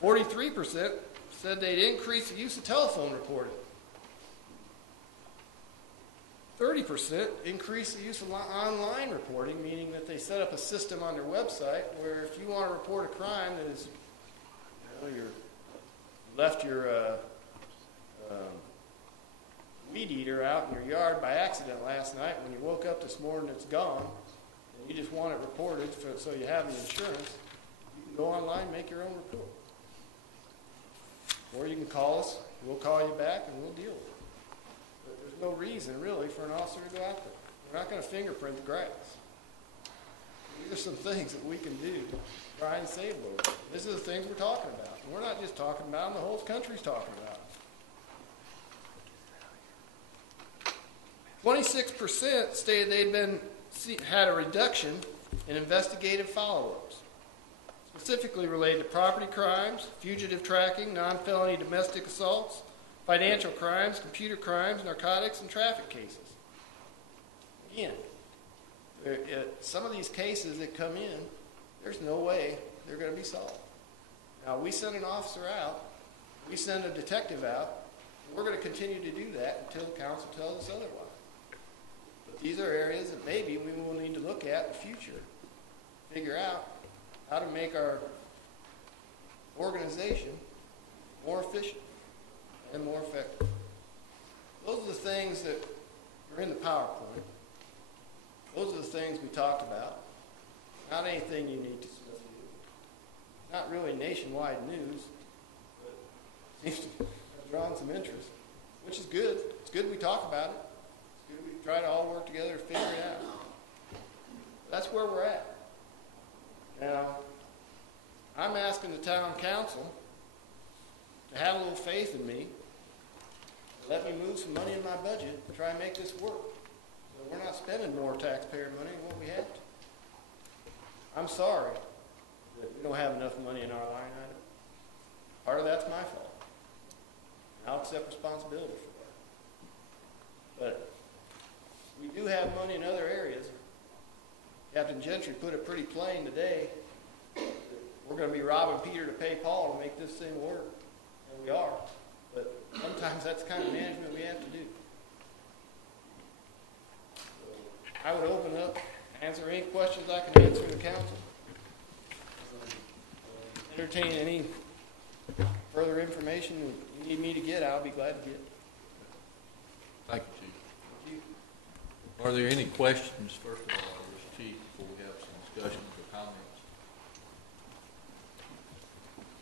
43% said they'd increase the use of telephone reporting. 30% increase the use of online reporting, meaning that they set up a system on their website where if you want to report a crime that is, you left your weed eater out in your yard by accident last night, when you woke up this morning it's gone, and you just want it reported so you have the insurance, you can go online and make your own report. Or you can call us, we'll call you back, and we'll deal with it. But there's no reason, really, for an officer to go out there. We're not going to fingerprint the grass. These are some things that we can do to try and save those. These are the things we're talking about. And we're not just talking about them, the whole country's talking about it. 26% stated they'd had a reduction in investigative follow-ups, specifically related to property crimes, fugitive tracking, non-felony domestic assaults, financial crimes, computer crimes, narcotics, and traffic cases. Again, some of these cases that come in, there's no way they're going to be solved. Now, we send an officer out, we send a detective out, we're going to continue to do that until council tells us otherwise. But these are areas that maybe we will need to look at in the future, figure out how to make our organization more efficient and more effective. Those are the things that are in the PowerPoint. Those are the things we talked about. Not anything unique to Smithfield. Not really nationwide news, but it seems to have drawn some interest, which is good. It's good we talk about it. It's good we try to all work together to figure it out. That's where we're at. Now, I'm asking the town council to have a little faith in me, to let me move some money in my budget to try and make this work. So we're not spending more taxpayer money than what we have to. I'm sorry that we don't have enough money in our line item. Part of that's my fault. And I'll accept responsibility for that. But we do have money in other areas. Captain Gentry put it pretty plain today. We're going to be robbing Peter to pay Paul to make this thing work. And we are. But sometimes that's the kind of management we have to do. So I would open up, answer any questions I can answer to the council. Entertain any further information you need me to get, I'll be glad to get. Thank you, Chief. Are there any questions, first of all, of this Chief, before we have some discussions or comments?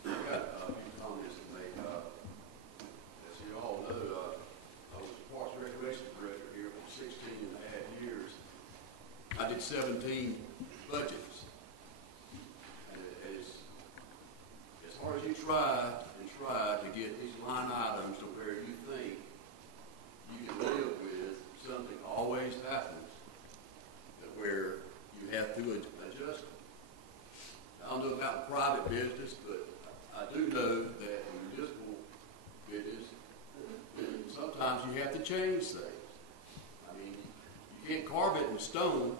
I've got a few comments to make. As you all know, I was Parks and Recreation Director here for 16.5 years. I did 17 budgets. And as hard as you try to get these line items to where you think you can live with, something always happens where you have to adjust them. I don't know about private business, but I do know that in municipal business, sometimes you have to change things. I mean, you can't carve it in stone.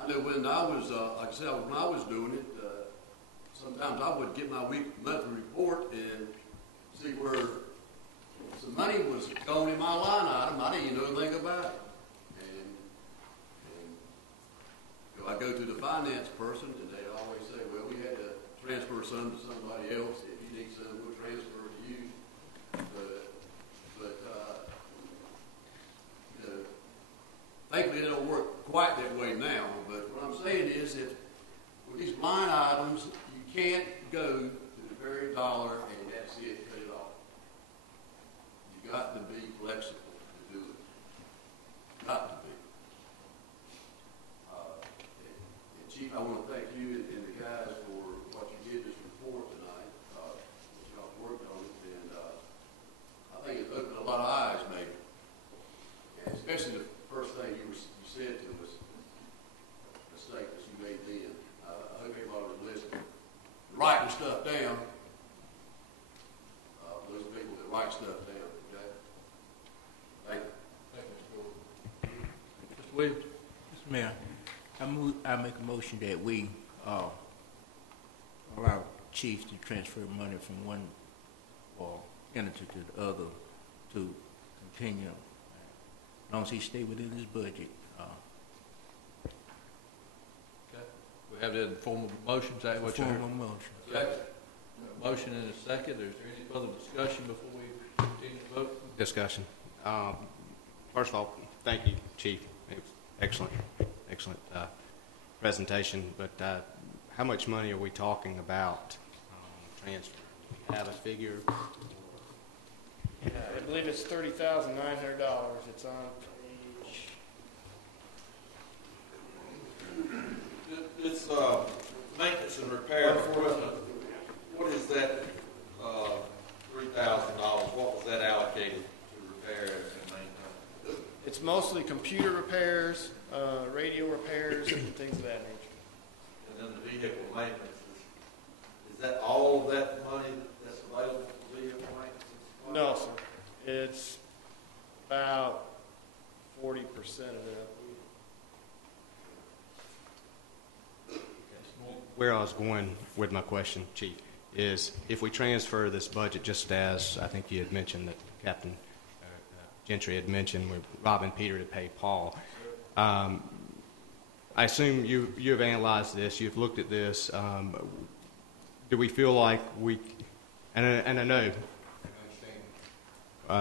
I know when I was, like I said, when I was doing it, sometimes I would get my monthly report and see where some money was going in my line item. I didn't even know anything about it. And I go to the finance person, and they always say, well, we had to transfer some to somebody else. If you need some, we'll transfer to you. But you know, thankfully, it don't work quite that way now. But what I'm saying is, if with these line items, you can't go to the very dollar and that's it, cut it off. You got to be flexible to do it. Got to be. And Chief, I want to thank you and the guys for what you did this report tonight. That y'all worked on it, and I think it opened a lot of eyes, maybe. And especially the first thing you said to us, the statements you made then. I hope everybody was listening. Writing stuff down. Those people that write stuff down, okay? Thank you. Thank you, Williams? Mr. Mayor, I make a motion that we, allow chiefs to transfer money from one, entity to the other to continue, as long as he stay within his budget. Okay. We have that in the form of a motion, is that what you're? Formal motion. Second. Motion and a second. Is there any further discussion before we continue to vote? Discussion. First of all, thank you, Chief. It was excellent presentation. But how much money are we talking about transfer? Do we have a figure? I believe it's $30,900. It's on page. It's maintenance and repair equipment. What is that $3,000? What was that allocated to repair and maintain? It's mostly computer repairs, radio repairs, and things of that nature. And then the vehicle maintenance, is that all of that money that's available for vehicle maintenance? No, sir. It's about 40% of it, I believe. Where I was going with my question, Chief, is if we transfer this budget, just as I think you had mentioned that Captain Gentry had mentioned, with robbing Peter to pay Paul. I assume you have analyzed this, you've looked at this. Do we feel like we, and I know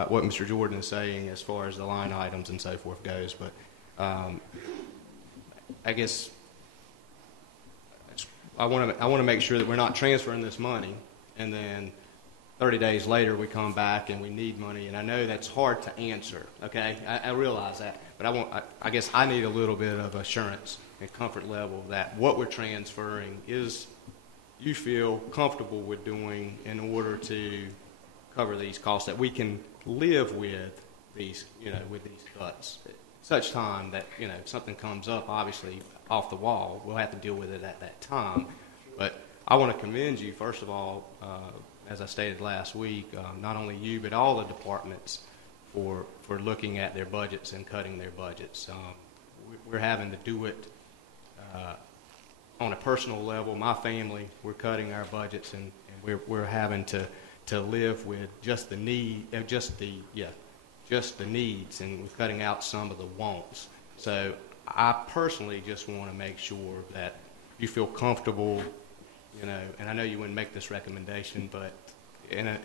what Mr. Jordan is saying as far as the line items and so forth goes, but I guess I want to make sure that we're not transferring this money and then 30 days later we come back and we need money. And I know that's hard to answer, okay? I realize that. But I guess I need a little bit of assurance and comfort level that what we're transferring is you feel comfortable with doing in order to cover these costs, that we can live with these, with these cuts. At such time that, something comes up, obviously, off the wall, we'll have to deal with it at that time. But I want to commend you, first of all, as I stated last week, not only you, but all the departments for looking at their budgets and cutting their budgets. We're having to do it on a personal level. My family, we're cutting our budgets, and we're having to live with just the need, just the needs, and we're cutting out some of the wants. So I personally just want to make sure that you feel comfortable, and I know you wouldn't make this recommendation, but can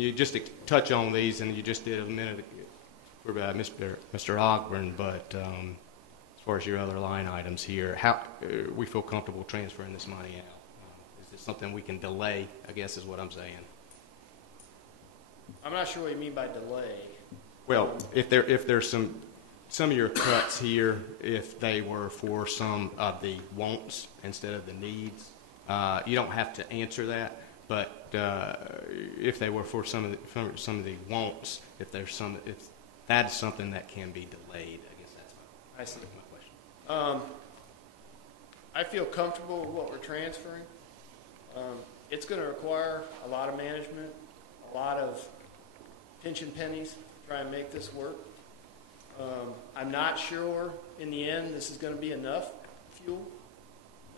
you just touch on these, and you just did a minute ago for Mr. Ogburn, but as far as your other line items here, how we feel comfortable transferring this money out? Is this something we can delay, I guess is what I'm saying? I'm not sure what you mean by delay. Well, if there's some of your cuts here, if they were for some of the wants instead of the needs, you don't have to answer that. But if they were for some of the wants, if that's something that can be delayed, I guess that's my question. I feel comfortable with what we're transferring. It's going to require a lot of management, a lot of pinching pennies to try and make this work. I'm not sure in the end this is going to be enough fuel.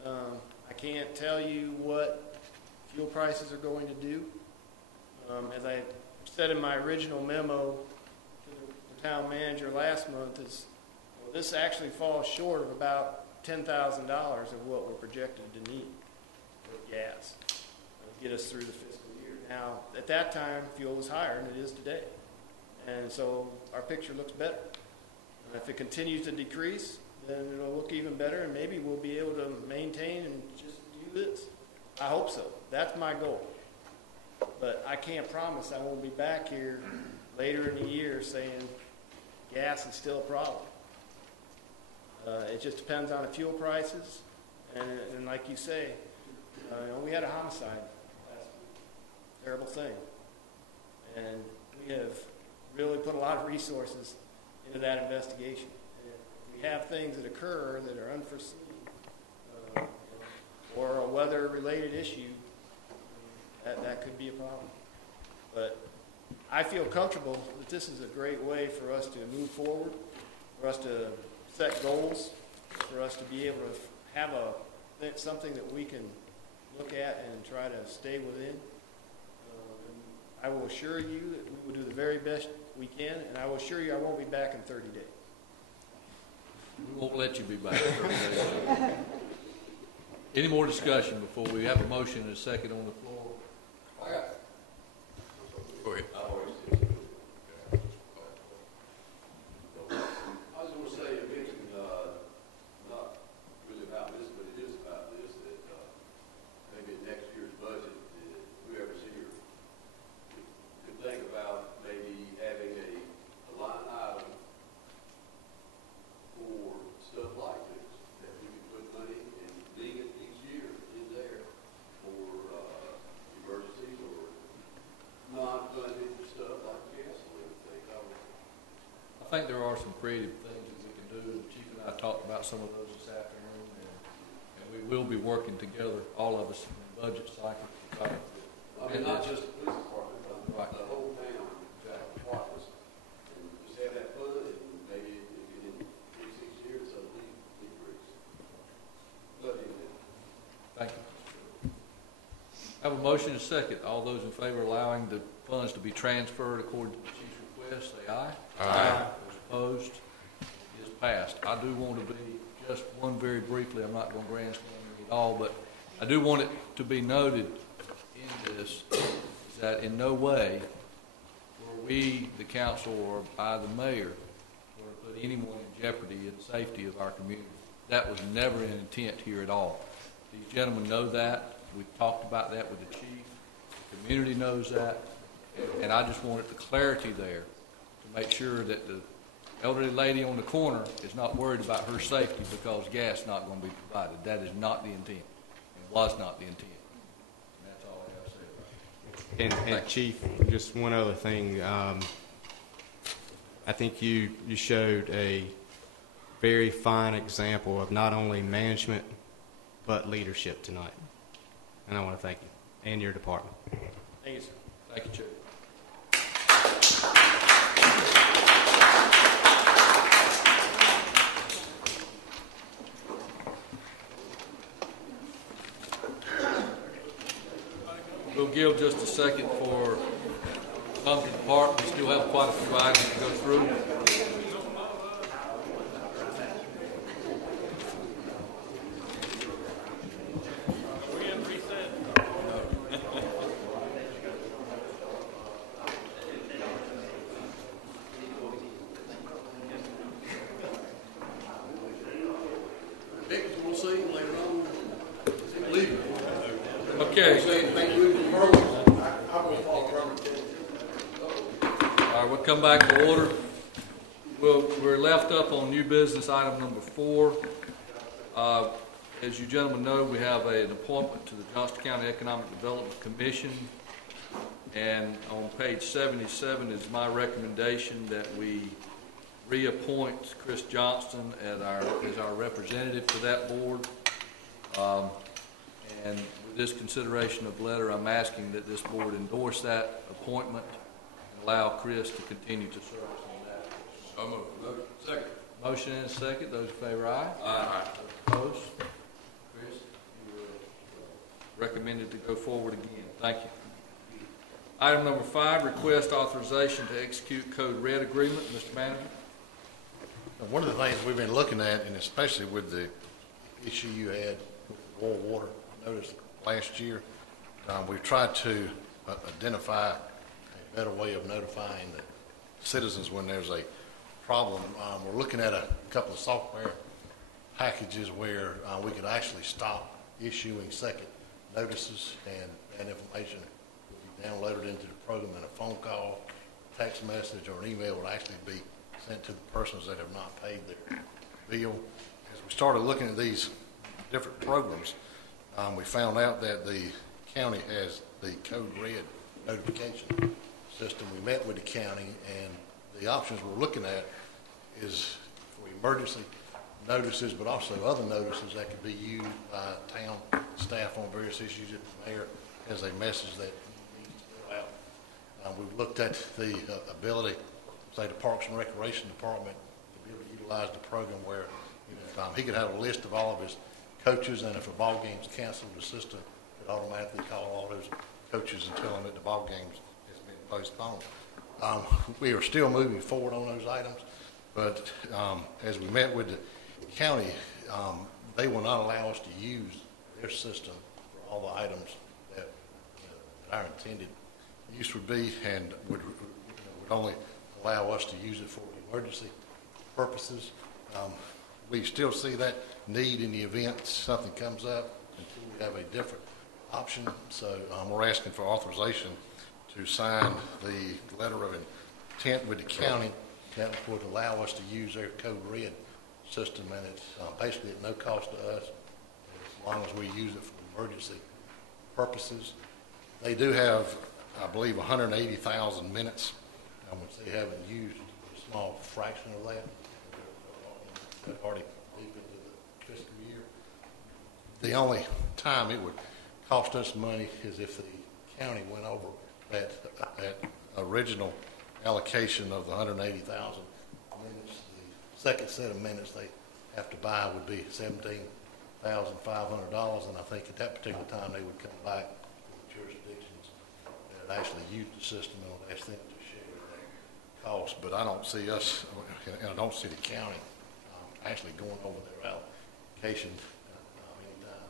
I can't tell you what fuel prices are going to do. As I said in my original memo to the town manager last month, this actually falls short of about $10,000 of what we're projected to need for gas to get us through the fiscal year. Now, at that time, fuel was higher than it is today. And so our picture looks better. And if it continues to decrease, then it'll look even better, and maybe we'll be able to maintain and just do this. I hope so. That's my goal. But I can't promise I won't be back here later in the year saying gas is still a problem. It just depends on the fuel prices. And like you say, we had a homicide last week. Terrible thing. And we have really put a lot of resources into that investigation. And if we have things that occur that are unforeseen, or a weather-related issue, that could be a problem. But I feel comfortable that this is a great way for us to move forward. for us to set goals, for us to be able to have something that we can look at and try to stay within. I will assure you that we will do the very best we can, and I will assure you I won't be back in 30 days. We won't let you be back. Any more discussion before we have a motion and a second on the floor? Go ahead. I was going to say, I mentioned, not really about this, but it is about this, that maybe in next year's budget, whoever's here could think about maybe having a line item for stuff like this, that we could put money and leave it each year in there for emergencies or non-funded stuff like gasoline things. I think there are some creative things that we can do. The chief and I talked about some of those this afternoon, and we will be working together, all of us, in the budget cycle. I mean, not just the police department, but the whole town, departments, and just have that fun, and maybe if you didn't increase each year, so decrease. But Thank you. Have a motion and a second. All those in favor of allowing the funds to be transferred according to the chief's request, say aye. Aye. Those opposed, it is passed. I do want to be, just one very briefly, I'm not going to grandstand it at all, but I do want it to be noted in this is that in no way were we, the council, or by the mayor, going to put anyone in jeopardy in the safety of our community. That was never an intent here at all. These gentlemen know that. We've talked about that with the chief. The community knows that. And I just wanted the clarity there to make sure that the elderly lady on the corner is not worried about her safety because gas is not going to be provided. That is not the intent. It was not the intent. And that's all I got to say about it. And Chief, just one other thing. I think you showed a very fine example of not only management but leadership tonight. And I want to thank you and your department. Thank you, sir. Thank you, Chief. We'll give just a second for some to depart. We still have quite a few items to go through. we'll see later on. Leave. Okay. All right, we'll come back to order. We're left up on new business item number 4. As you gentlemen know, we have an appointment to the Johnston County Economic Development Commission. And on page 77 is my recommendation that we reappoint Chris Johnston as our representative to that board. And with this consideration of letter, I'm asking that this board endorse that appointment and allow Chris to continue to serve on that. So moved. Second. Motion and a second. Those in favor, aye. Aye. Opposed? Chris, you were recommended to go forward again. Thank you. Item number 5, request authorization to execute Code Red agreement. Mr. Manager. One of the things we've been looking at, and especially with the issue you had with Royal Water, I noticed last year, we've tried to identify a better way of notifying the citizens when there's a problem. We're looking at a couple of software packages where we could actually stop issuing second notices, and information will be downloaded into the program, and a phone call, text message, or an email would actually be sent to the persons that have not paid their bill. As we started looking at these different programs, we found out that the county has the Code Red notification system. We met with the county, and the options we're looking at is for emergency notices, but also other notices that could be used by town staff on various issues that the mayor has a message that needs to go out. We've looked at the ability, say, the Parks and Recreation Department to be able to utilized the program where he could have a list of all of his coaches, and if a ball game's canceled, the system could automatically call all those coaches and tell them that the ball game has been postponed. We are still moving forward on those items, but as we met with the county, they will not allow us to use their system for all the items that our intended use would be, and would only allow us to use it for emergency purposes. We still see that need in the event something comes up until we have a different option. So we're asking for authorization to sign the letter of intent with the county that would allow us to use their Code Red system, and it's basically at no cost to us as long as we use it for emergency purposes. They do have, I believe, 180,000 minutes, which they haven't used, a small fraction of that. They're already deep into the fiscal year. The only time it would cost us money is if the county went over that original allocation of the 180,000 minutes. The second set of minutes they have to buy would be $17,500, and I think at that particular time they would come back to the jurisdictions that actually use the system and would ask them to share that cost. But I don't see us, and I don't see the county actually going over their allocation anytime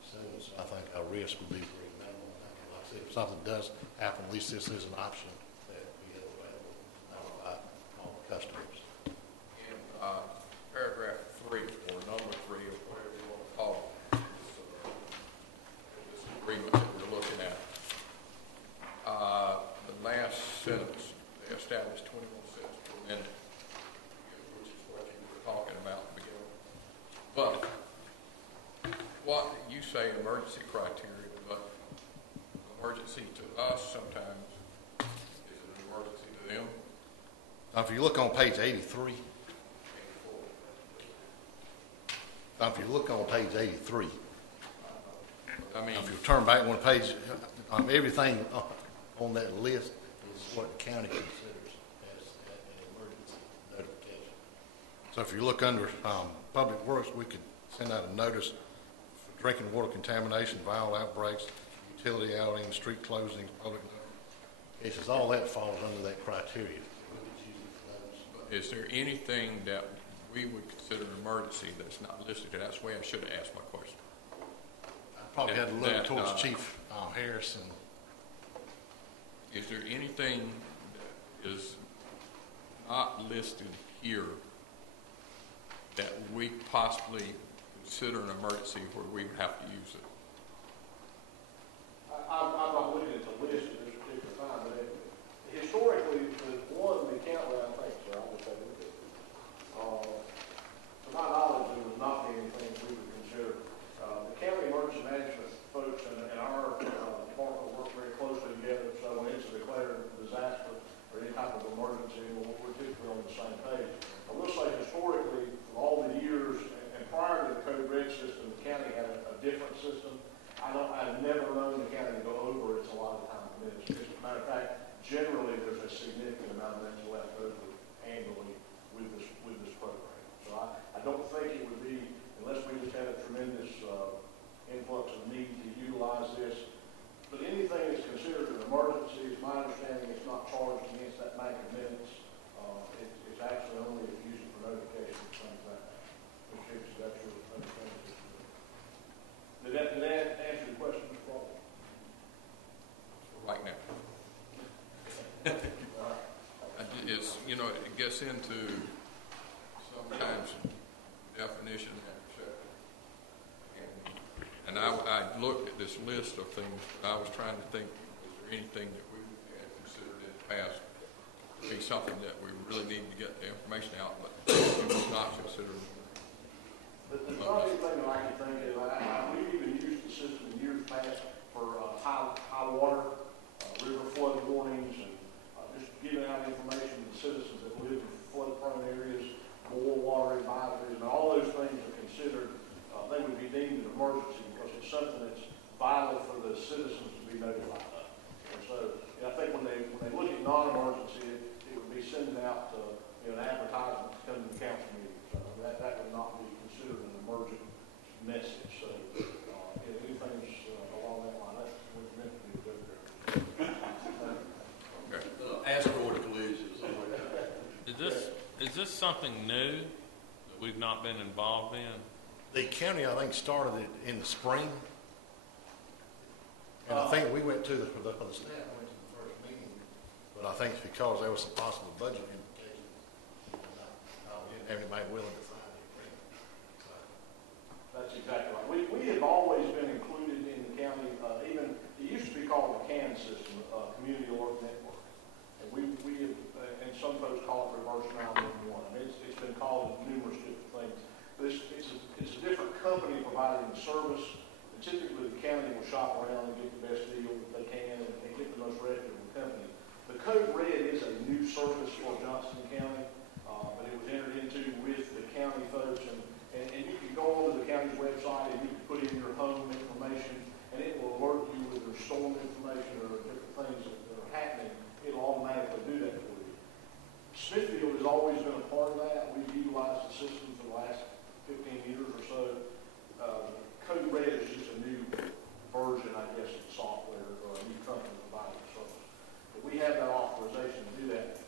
soon. So I think our risk would be very minimal. Like I said, if something does happen, at least this is an option that we have available now by all the customers. In paragraph 3, or number 3, or whatever you want to call it, this agreement that we're looking at, the last sentence, they established 21 cents per minute, which is what you were talking about at the beginning. But what you say emergency criteria, but emergency to us sometimes is an emergency to them. Now, if you look on page 83, I mean, if you turn back one page, everything on that list is what the county considers as an emergency notification. So if you look under Public Works, we could send out a notice for drinking water contamination, viral outbreaks, utility outings, street closings, public notifications. All that falls under that criteria. is there anything that we would consider an emergency that's not listed? That's the way I should have asked my question. I probably had to look towards Chief Harrison. Is there anything that is not listed here that we possibly consider an emergency where we would have to use it? I'm not looking at the list at this particular time, but historically, the one that county, I think, sir, I would say, to my knowledge, there would not be anything we would consider. The county emergency management folks and our department work very closely together, so when it's a declared disaster or any type of emergency, we're typically on the same page. I will say historically, from all the years, and prior to the Code Red system, the county had a different system. I've never known the county to go over its allotted time minutes. As a matter of fact, generally there's a significant amount of minutes left over annually with this program. So I don't think it would be, unless we just had a tremendous influx of need to utilize this. But anything that's considered an emergency, it's my understanding it's not charged against that bank of minutes. It's actually only if used for notification or things like that. Which is that's your understanding. Did that answer your question, Mr. Paul? Right now. It's, it gets into sometimes definition and I looked at this list of things, and I was trying to think, is there anything that we had considered in the past to be something that we really need to get the information out, but it was not considered. The funny thing that I can think is, we've even used the system in years past for high water, river flood warnings, and just giving out information to the citizens that live in flood-prone areas, boil water advisories, and all those things are considered, they would be deemed an emergency because it's something that's vital for the citizens to be notified of. And so, I think when they look at non-emergency, it would be sending out an advertisement to come to the council meeting. this something new that we've not been involved in? The county, I think, started it in the spring. And I think we went to for the staff went to the first meeting, but I think it's because there was some possible budget implications. We didn't have anybody willing to sign the agreement. So. That's exactly right. We have always been included in the county, even, it used to be called the CAN system, Community Alert Network. And we have, and some folks call it reverse 911. I mean, it's been called numerous different things. But it's a different company providing the service. And typically, the county will shop around and get the best deal that they can and get the most reputable company. The Code Red is a new service for Johnson County, but it was entered into with the county folks. And you can go onto the county's website and you can put in your home information, and it will alert you with your storm information or different things that are happening. It'll automatically do that for you. Smithfield has always been a part of that. We've utilized the system for the last 15 years or so. Code Red is just a new version, I guess, of software or a new company providing service. But we have that authorization to do that.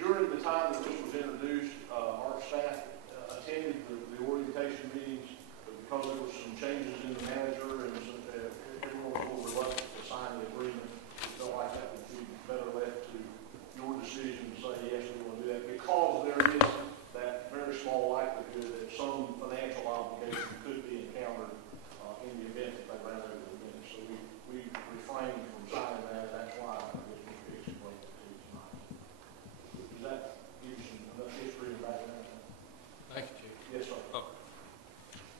During the time that this was introduced, our staff attended the orientation meetings, but because there were some changes in the manager and everyone was a little reluctant to sign the agreement, we felt like that would be better left to your decision to say, yes, we want to do that, because there is that very small likelihood that some financial obligation could be encountered in the event that they ran over the limit. So we refrained from signing that, and that's why this was being explained to you tonight. Does that give you some enough history and background? Thank you, Chief. Yes, sir.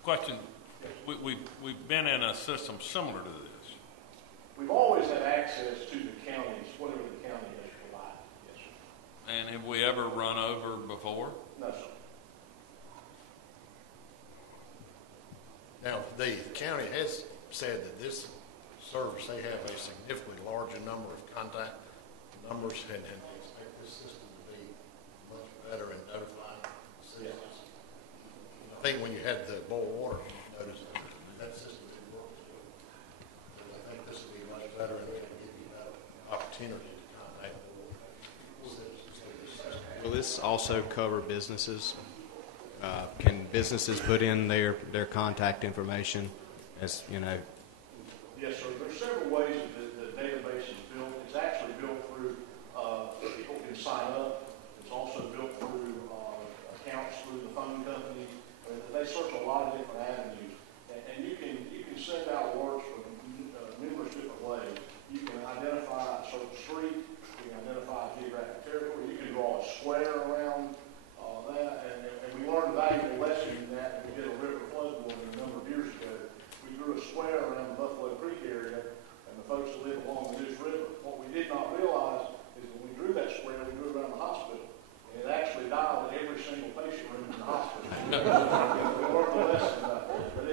Question, Yes. we've been in a system similar to this. We've always had access to the counties, whatever the county has provided. Yes, sir. And have we ever run over before? No, sir. Now, the county has said that this service, they have a significantly larger number of contact numbers, and they expect this system to be much better in notifying citizens. I think when you had the boil water, you noticed that system didn't work as well. But I think this will be much better and it'll give you that opportunity to contact the citizens. Will this also cover businesses? Can businesses put in their contact information as, you know? Yes, sir. There's several ways that the database is built. It's actually built through, people can sign up. It's also built through accounts through the phone company. They search a lot of different avenues. And you can send out alerts from numerous different ways. You can identify a certain street. You can identify a geographic territory. You can draw a square around that. And we learned a valuable lesson in that. We did a river flood warning a number of years ago. We drew a square around the Buffalo Creek area and the folks that live along the News River. What we did not realize is when we drew that square, we drew it around the hospital. And it actually dialed every single patient room in the hospital. We learned the lesson about that. But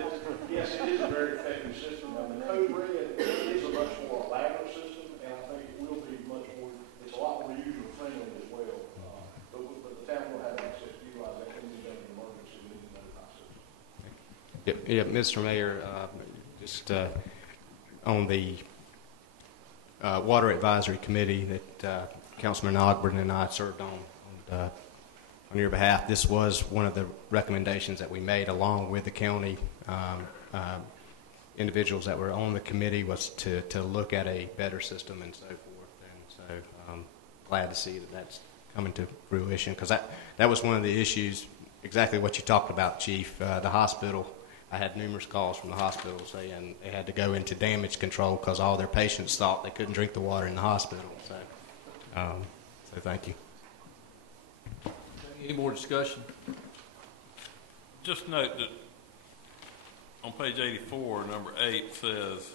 yes, it is a very effective system. Now, the Code Red is a much more elaborate system, and I think it will be much more, it's a lot more user-friendly as well. But the town will have access to utilize that in the emergency we need to notify citizens. Yeah, Mr. Mayor, just on the Water Advisory Committee that Councilman Ogburn and I served on your behalf, this was one of the recommendations that we made along with the county individuals that were on the committee, was to look at a better system and so forth. And so I'm glad to see that that's coming to fruition, because that was one of the issues, exactly what you talked about, Chief. The hospital, I had numerous calls from the hospital saying they had to go into damage control because all their patients thought they couldn't drink the water in the hospital. So thank you. Any more discussion? Just note that on page 84, number 8 says,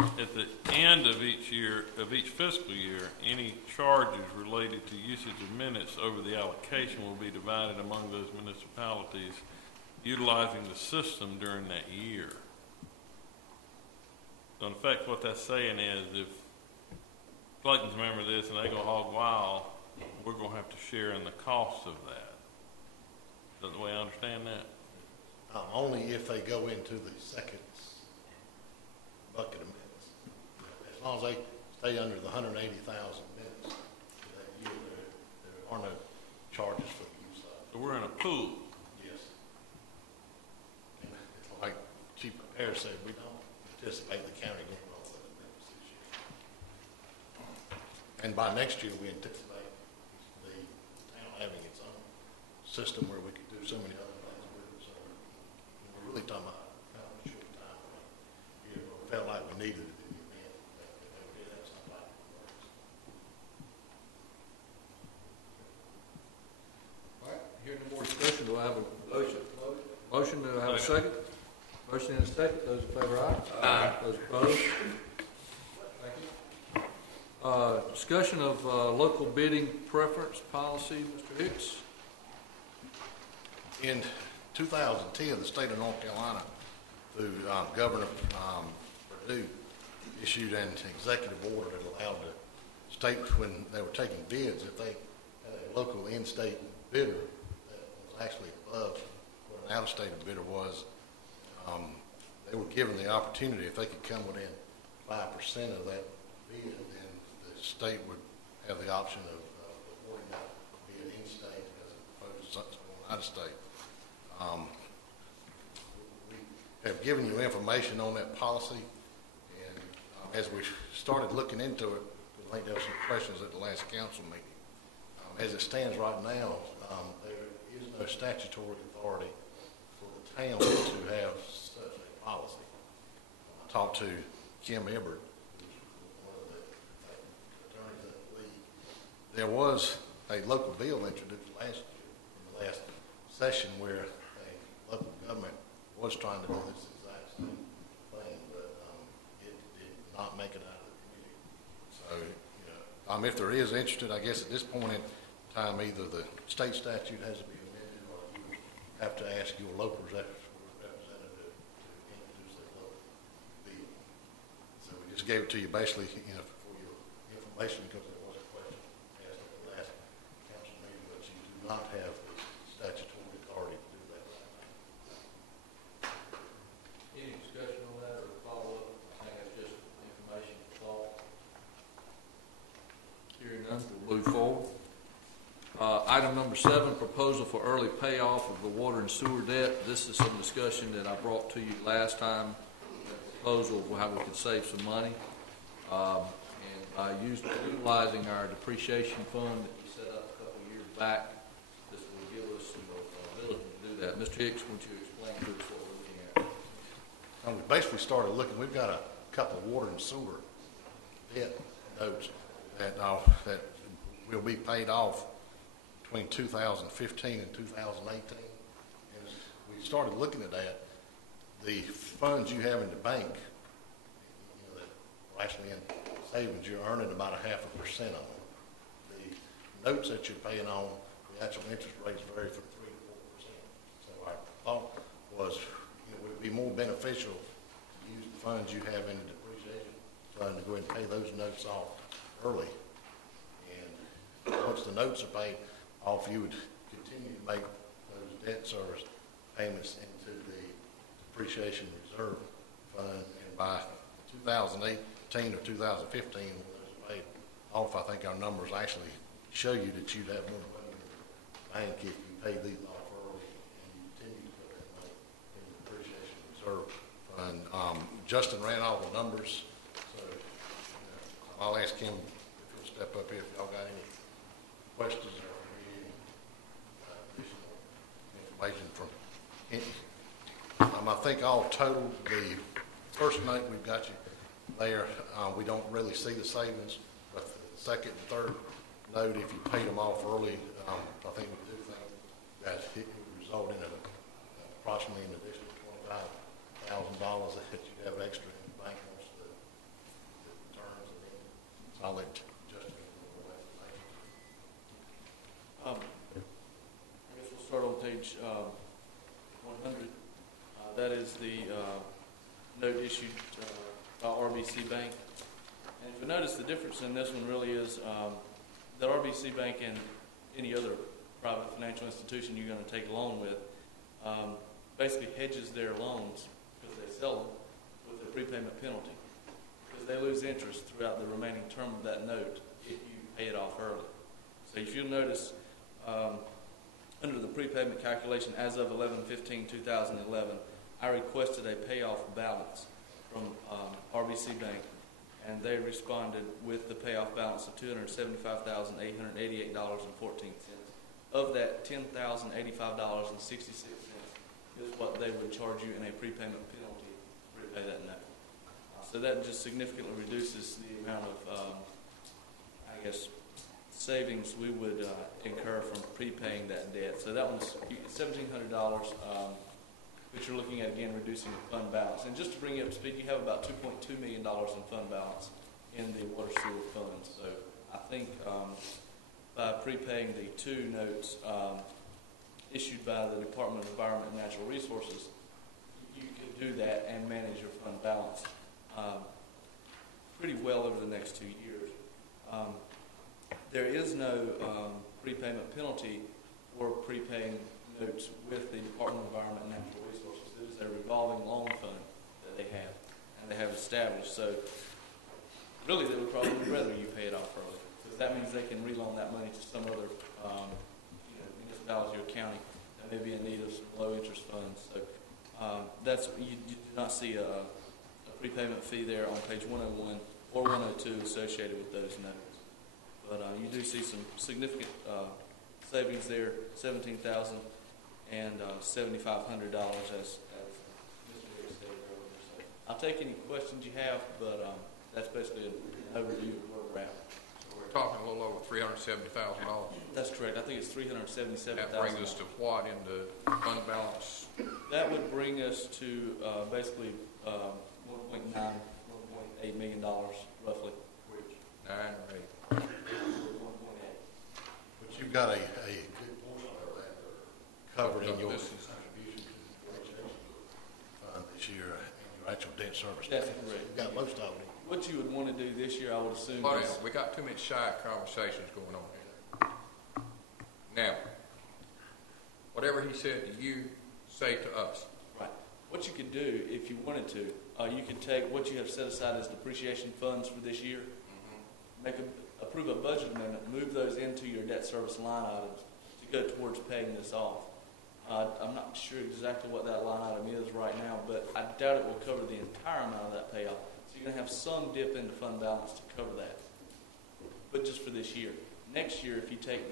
at the end of each year, of each fiscal year, any charges related to usage of minutes over the allocation will be divided among those municipalities utilizing the system during that year. So in effect, what that's saying is, if Clayton's a member of this and they go hog wild, we're going to have to share in the cost of that. Is that the way I understand that? Only if they go into the second bucket of minutes. As long as they stay under the 180,000 minutes that year, there are no charges for the use of pool. Yes. And like Chief Air said, we don't anticipate the county going all those members this year. And by next year, we anticipate the town having its own system where we could do so many other things with it. So we're really talking about kind of a short time. You know, felt like we needed it in the event that we did have something like it. All right, hearing no more discussion, do I have a motion? Motion, do I have a second? Motion and a second, those in favor, aye? Aye. Those opposed? Thank you. Discussion of local bidding preference policy, Mr. Hicks. In 2010, the state of North Carolina, through Governor Perdue, issued an executive order that allowed the state, when they were taking bids, if they had a local in-state bidder that was actually above what an out-of-state bidder was, they were given the opportunity, if they could come within 5% of that bid, then the state would have the option of awarding that bid in-state as opposed to something going out-of-state. We have given you information on that policy, and as we started looking into it, I think there were some questions at the last council meeting. As it stands right now, there is no statutory authority for the town to have such a policy. I talked to Kim Ebbert, who's one of the attorneys at the league. There was a local bill introduced last year, in the last session, where a local government was trying to do this exact same thing, but it did not make it out of the committee. So, you know, if there is interested, I guess at this point in time, either the state statute has to be amended, or you have to ask your local representative to introduce a local bill. So we just gave it to you basically, you know, for your information, because there was a question asked at the last council meeting, but you do not have the statutory authority to do that right now. Any discussion on that or follow-up? I think that's just information for thought. Hearing none, we'll move forward. Item number 7, proposal for early payoff of the water and sewer debt. This is some discussion that I brought to you last time, a proposal of how we could save some money. And by utilizing our depreciation fund that we set up a couple of years back, this will give us the ability to do that. Mr. Hicks, would you explain to us what we're looking at? And we basically started looking, we've got a couple of water and sewer debt notes that will be paid off between 2015 and 2018. And as we started looking at that, the funds you have in the bank, you know, that are actually in savings, you're earning about 0.5% on them. The notes that you're paying on, the actual interest rates vary from 3 to 4%. So our thought was, you know, it would be more beneficial to use the funds you have in the depreciation fund to go ahead and pay those notes off early. And once the notes are paid off, you would continue to make those debt service payments into the depreciation reserve fund. And by 2018 or 2015, when those are paid off, I think our numbers actually show you that you'd have more money in the bank if you pay these off early and you continue to put that money in the depreciation reserve fund. Justin ran all the numbers, so I'll ask him if he'll step up here if y'all got any questions or any additional information from him. I think all total, the first note we've got you there, we don't really see the savings, but the second and third note, if you paid them off early, I think we do think that it would result in approximately an additional $25,000 that you have extra in the bank once the terms are in. So I'll let Justin go over that. I guess we'll start on page 100. That is the note issued by RBC Bank. And if you notice, the difference in this one really is that RBC Bank and any other private financial institution you're going to take a loan with basically hedges their loans, because they sell them, with a prepayment penalty, because they lose interest throughout the remaining term of that note if you pay it off early. So if you'll notice, under the prepayment calculation as of 11/15/2011, I requested a payoff balance from RBC Bank, and they responded with the payoff balance of $275,888.14. Of that, $10,085.66 is what they would charge you in a prepayment penalty to repay that note. So that just significantly reduces the amount of, savings we would incur from prepaying that debt. So that one's $1,700, which you're looking at, again, reducing the fund balance. And just to bring you up to speed, you have about $2.2 million in fund balance in the water sewer fund. So I think by prepaying the two notes issued by the Department of Environment and Natural Resources, you could do that and manage your fund balance pretty well over the next 2 years. There is no prepayment penalty for prepaying notes with the Department of Environment and Natural Resources. It is a revolving loan fund that they have, and they have established. So really, they would probably rather you pay it off early, because that means they can reloan that money to some other municipality or county that may be in need of some low-interest funds. So you do not see a prepayment fee there on page 101 or 102 associated with those notes. But you do see some significant savings there, $17,000 and $7,500 as Mr. Harris stated earlier. So I'll take any questions you have, but that's basically an overview of where we're at. So we're talking a little over $370,000. That's correct. I think it's $377,000. That brings us to what in the fund balance? That would bring us to basically $1.9, $1.8 million roughly. Which, 9 or 8? But you've got a good portion of that covered in your contribution to the depreciation fund this year and your actual debt service. That's correct. You've got most of it. What you would want to do this year, I would assume, Hold is... on, we got too many shy conversations going on here. Now, whatever he said to you, say to us. Right. What you could do, if you wanted to, you could take what you have set aside as depreciation funds for this year, approve a budget amendment, move those into your debt service line items to go towards paying this off. I'm not sure exactly what that line item is right now, but I doubt it will cover the entire amount of that payoff. So you're going to have some dip into fund balance to cover that, but just for this year. Next year, if you take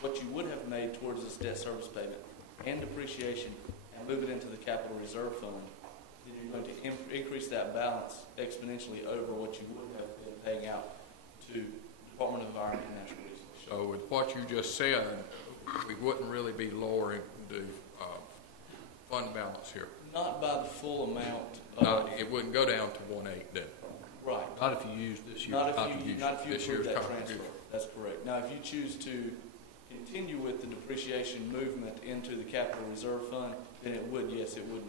what you would have made towards this debt service payment and depreciation and move it into the capital reserve fund, then you're going to increase that balance exponentially over what you would have been paying out to Department of Environment and Natural Resources. So with what you just said, we wouldn't really be lowering the fund balance here. Not by the full amount. It wouldn't go down to 1.8 then. Right. Not if you use this year's Not if contribution. you This approve year's that contribution. transfer. That's correct. Now, if you choose to continue with the depreciation movement into the capital reserve fund, then it would reduce your fund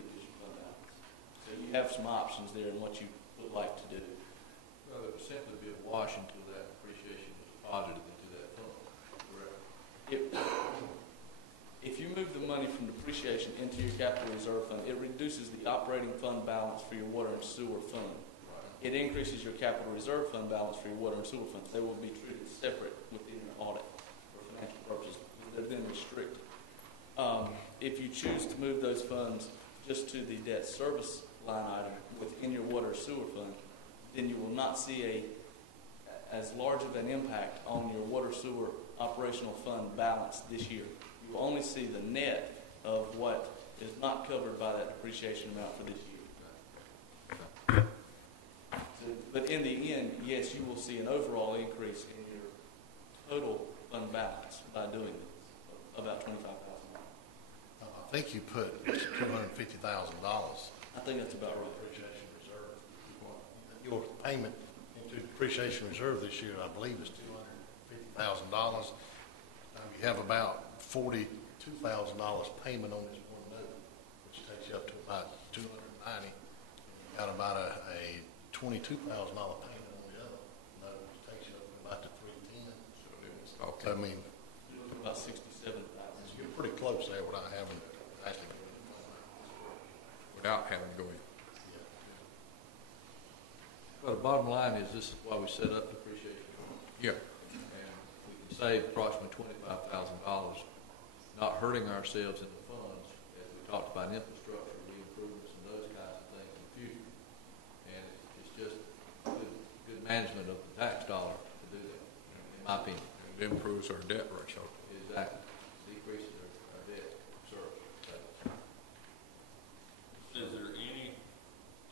balance. So you have some options there in what you would like to do. Well, it would simply be a wash until that depreciation was deposited into that fund. Correct. If you move the money from depreciation into your capital reserve fund, it reduces the operating fund balance for your water and sewer fund. Right. It increases your capital reserve fund balance for your water and sewer funds. They will be treated separate within your audit for financial purposes. They've been restricted. If you choose to move those funds just to the debt service line item within your water or sewer fund, then you will not see as large of an impact on your water sewer operational fund balance this year. You will only see the net of what is not covered by that depreciation amount for this year. So, but in the end, yes, you will see an overall increase in your total fund balance by doing this, about $25,000. I think you put $250,000. I think that's about right. Depreciation reserve. Your payment into depreciation reserve this year, I believe, is $250,000. You have about $42,000 payment on this one note, which takes you up to about $290,000. You got about a $22,000 payment on the other note, which takes you up to about the $310,000. Okay. I mean, About $67,000. you're pretty close there without having to actually go in. Without having to go in. Well, the bottom line is this is why we set up depreciation. Yeah. And we can save approximately $25,000 not hurting ourselves in the funds, as we talked about infrastructure, improvements and those kinds of things in the future. And it's just good management of the tax dollar to do that, in my opinion. It improves our debt ratio. Exactly. Decreases our debt service. Is there any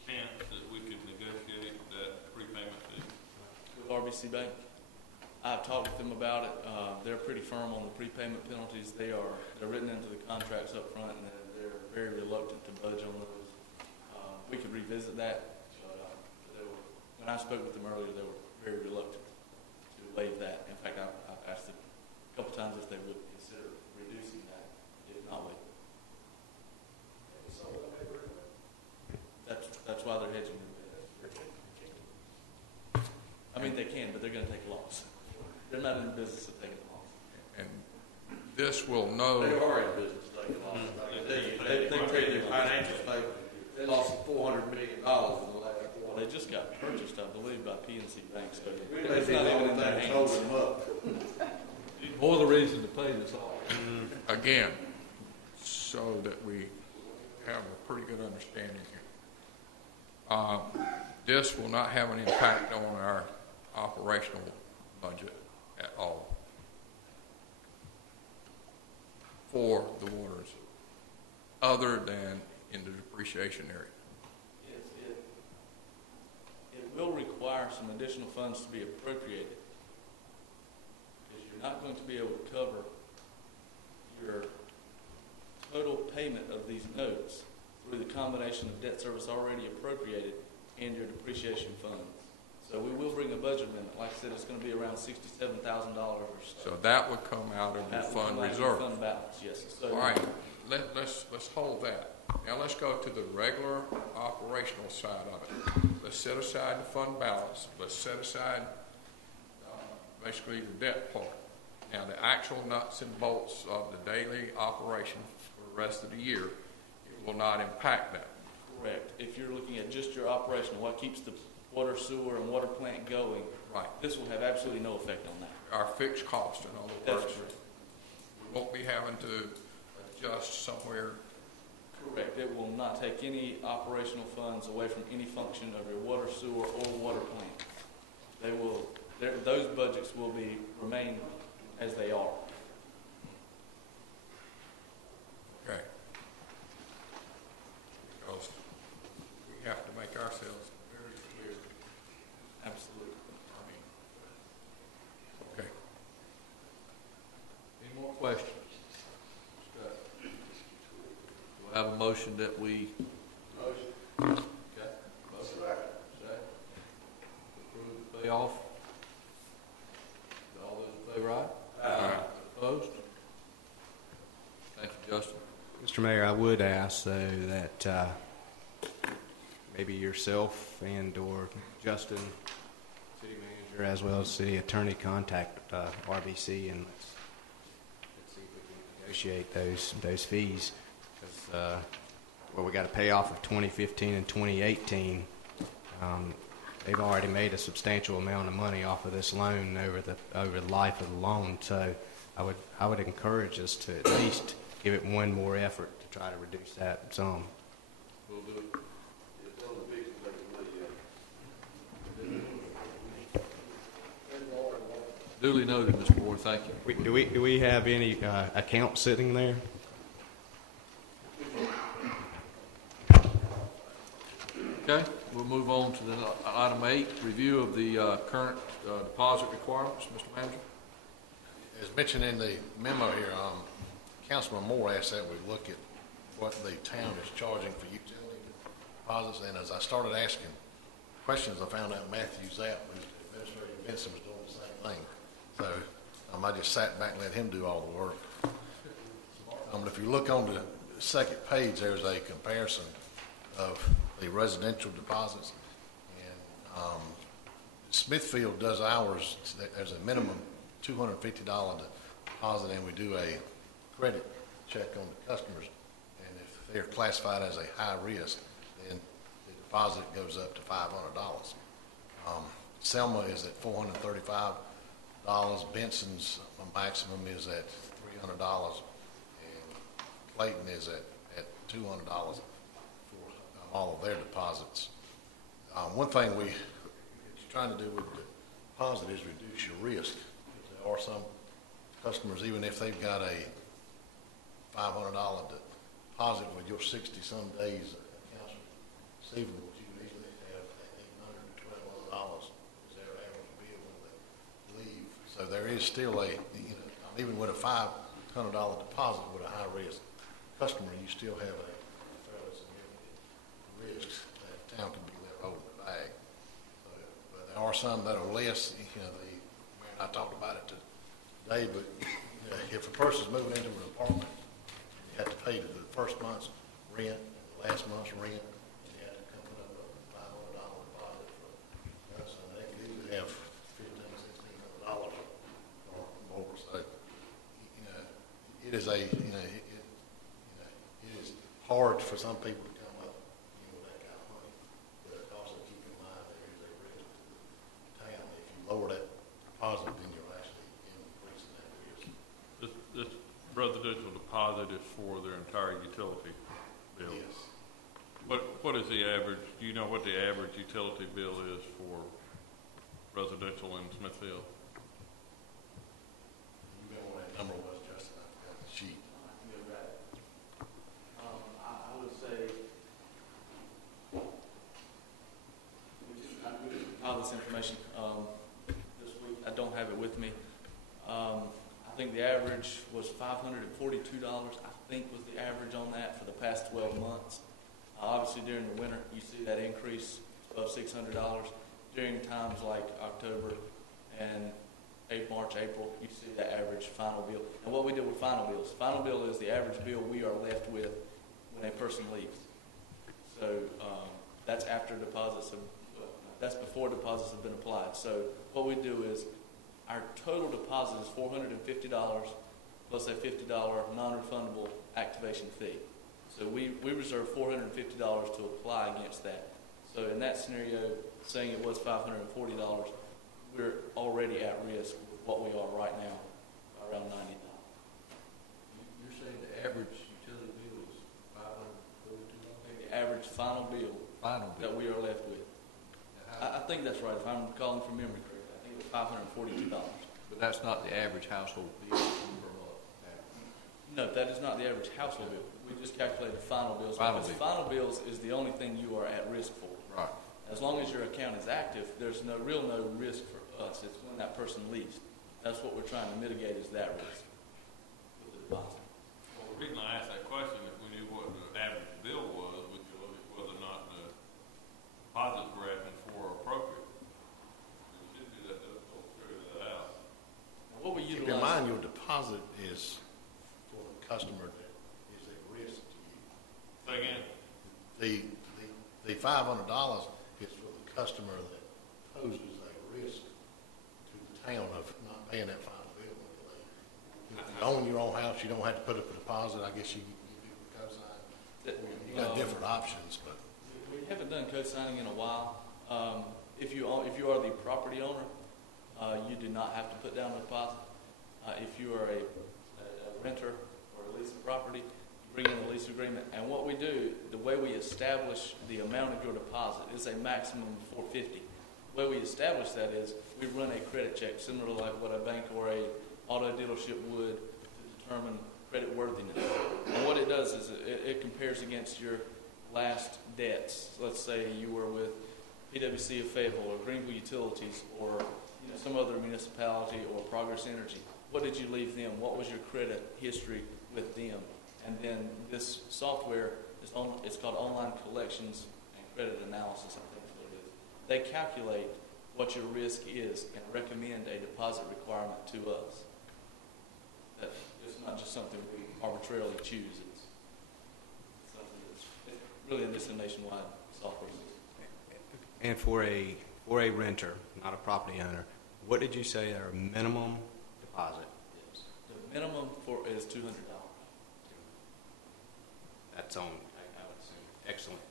chance that we could negotiate that prepayment fee? With RBC Bank, I've talked with them about it. They're pretty firm on the prepayment penalties. They're written into the contracts up front, and they're very reluctant to budge on those. We could revisit that, but when I spoke with them earlier, they were very reluctant to waive that. In fact, I've asked them a couple times if they would consider reducing that, if not waive. That's why they're hedging their bets. I mean, they can, but they're going to take a loss. They're not in the business of taking a loss. And this will know. They are in business taking losses. They traded their financial statement. They lost $400 million in the last quarter. Well, they just got purchased, I believe, by PNC Bank. So Really, it's not even in their that sold hands. them up. More the reason to pay this off. Again, so that we have a pretty good understanding here. This will not have an impact on our operational budget at all for the waters, other than in the depreciation area. Yes, it will require some additional funds to be appropriated, because you're not going to be able to cover your total payment of these notes through the combination of debt service already appropriated and your depreciation funds. So we will bring a budget amendment. Like I said, it's going to be around $67,000 or so. So that would come out of the fund reserve. Fund balance, yes. So all right, let's hold that. Now let's go to the regular operational side of it. Let's set aside the fund balance. Let's set aside basically the debt part. Now the actual nuts and bolts of the daily operation for the rest of the year, it will not impact that. Correct. If you're looking at just your operation, what keeps the water, sewer, and water plant going, right, this will have absolutely no effect on that. Our fixed cost, in other That's words. true. We won't be having to adjust somewhere. Correct. It will not take any operational funds away from any function of your water, sewer, or water plant. They will. Those budgets will remain as they are. Okay. Because we have to make ourselves very clear. Absolutely. I mean, okay. Any more questions? Do I have a motion that we? Motion. Okay. Motion. Second. Approve the payoff. All those in favor, aye? Aye. Opposed? Thank you, Justin. Mr. Mayor, I would ask, though, that maybe yourself and/or Justin, city manager, as well as city attorney, contact RBC and let's see if we can negotiate those fees. Because we got a payoff of 2015 and 2018. They've already made a substantial amount of money off of this loan over the life of the loan. So I would encourage us to at least give it one more effort to try to reduce that some. We'll do it. It's on the big Duly noted, Mr. Ward. Thank you. Do we have any account sitting there? Okay, we'll move on to the item 8, review of the current deposit requirements. Mr. Manager? As mentioned in the memo here, Councilman Moore asked that we look at what the town is charging for utility deposits, and as I started asking questions, I found out Matthew Zapp, who's the administrator of Benson, was doing the same thing. So I just sat back and let him do all the work. If you look on the second page, there's a comparison of the residential deposits, and Smithfield does ours. There's a minimum $250 deposit, and we do a credit check on the customers, and if they're classified as a high risk, then the deposit goes up to $500. Selma is at $435. Benson's maximum is at $300, Clayton is at $200 for all of their deposits. One thing we're trying to do with the deposit is reduce your risk. There are some customers, even if they've got a $500 deposit with your 60-some days accounts receivable, you can easily have $800 to $1,200 is their average bill when they leave. So there is still even with a $500 deposit with a high risk customer, you still have a fairly significant risk that town can be let roll in the bag. But there are some that are less. Mayor and I talked about it today, but if a person's moving into an apartment, you have to pay the first month's rent, the last month's rent, and you have to come up with a $500 deposit for that. So they can usually have $1,500, $1,600 or more. So, it is it is hard for some people to come up with that kind of money. But also keep in mind there is a risk to the town. If you lower that deposit, then you're actually increasing that risk. This residential deposit is for their entire utility bill? Yes. What is the average, do you know what the average utility bill is for residential in Smithfield? You know what that number was, Justin? I forgot the sheet. I would say, I compiled this information this week. I don't have it with me. I think the average was $542, I think was the average on that for the past 12 months. Obviously during the winter, you see that increase of $600. During times like October and March, April, you see the average final bill. And what we do with final bill is the average bill we are left with when a person leaves. So that's after deposits that's before deposits have been applied. So what we do is our total deposit is $450 plus a $50 non-refundable activation fee. So we reserve $450 to apply against that. So in that scenario, saying it was $540, we're already at risk with what we are right now, around $90. You're saying the average utility bill is $542? The average final bill that we are left with. I think that's right. If I'm calling from memory correct, I think it was $542. But that's not the average household bill per month. No, that is not the average household bill. We just calculate the final bills. Final because bill. Final bills is the only thing you are at risk for. Right. As long as your account is active, there's no risk for us. It's when that person leaves. That's what we're trying to mitigate, is that risk with the deposit. Well, the reason I asked that question, if we knew what the average bill was, we could look at whether or not the deposits we're asking for are appropriate. We should do that, they'll figure that out. What we Keep utilize. in mind, your deposit is for the customer that is at risk to you. Say again? The $500 is for the customer that poses a risk to the town of not paying that final bill. If you own your own house, you don't have to put up a deposit. I guess you give people a cosign. You got different options, but We haven't done co-signing in a while. If you are the property owner, you do not have to put down a deposit. If you are a renter or a lease of property, you bring in a lease agreement. And what we do, the way we establish the amount of your deposit is a maximum of $450. The way we establish that is we run a credit check, similar to like what a bank or a auto dealership would to determine credit worthiness. And what it does is it compares against your last debts. Let's say you were with PwC of Fayetteville or Greenville Utilities or some other municipality or Progress Energy. What did you leave them? What was your credit history with them? And then this software it's called Online Collections and Credit Analysis, I think is what it is. They calculate what your risk is and recommend a deposit requirement to us. That it's not just something we arbitrarily choose. It's something that's really this a nationwide software system. And for a renter, not a property owner, what did you say our minimum deposit is? The minimum is $200. That's on, I would assume. Excellent.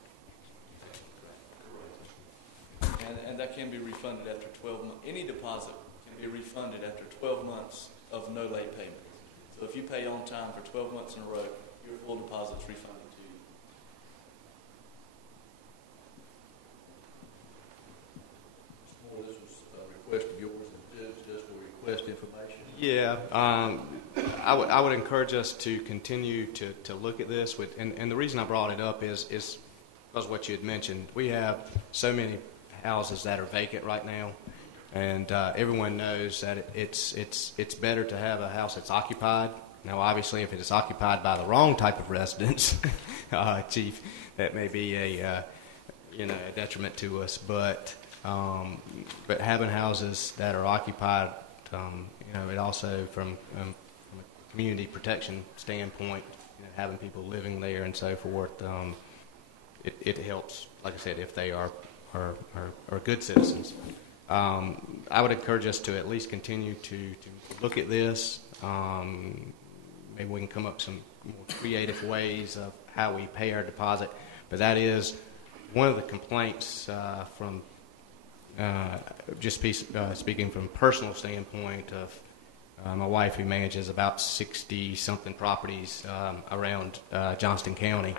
And that can be refunded after 12 months. Any deposit can be refunded after 12 months of no late payment. So if you pay on time for 12 months in a row, your full deposit's refunded to you. Mr. Moore, this was a request of yours, and it's just a request information. Yeah, I would encourage us to continue to look at this. And the reason I brought it up is because what you had mentioned. We have so many houses that are vacant right now, and everyone knows that it's better to have a house that's occupied. Now, obviously, if it is occupied by the wrong type of residents, Chief, that may be a detriment to us. But having houses that are occupied, it also from a community protection standpoint, having people living there and so forth, it helps. Like I said, if they are good citizens. I would encourage us to at least continue to look at this. Maybe we can come up with some more creative ways of how we pay our deposit. But that is one of the complaints from speaking from a personal standpoint of my wife, who manages about 60-something properties around Johnston County.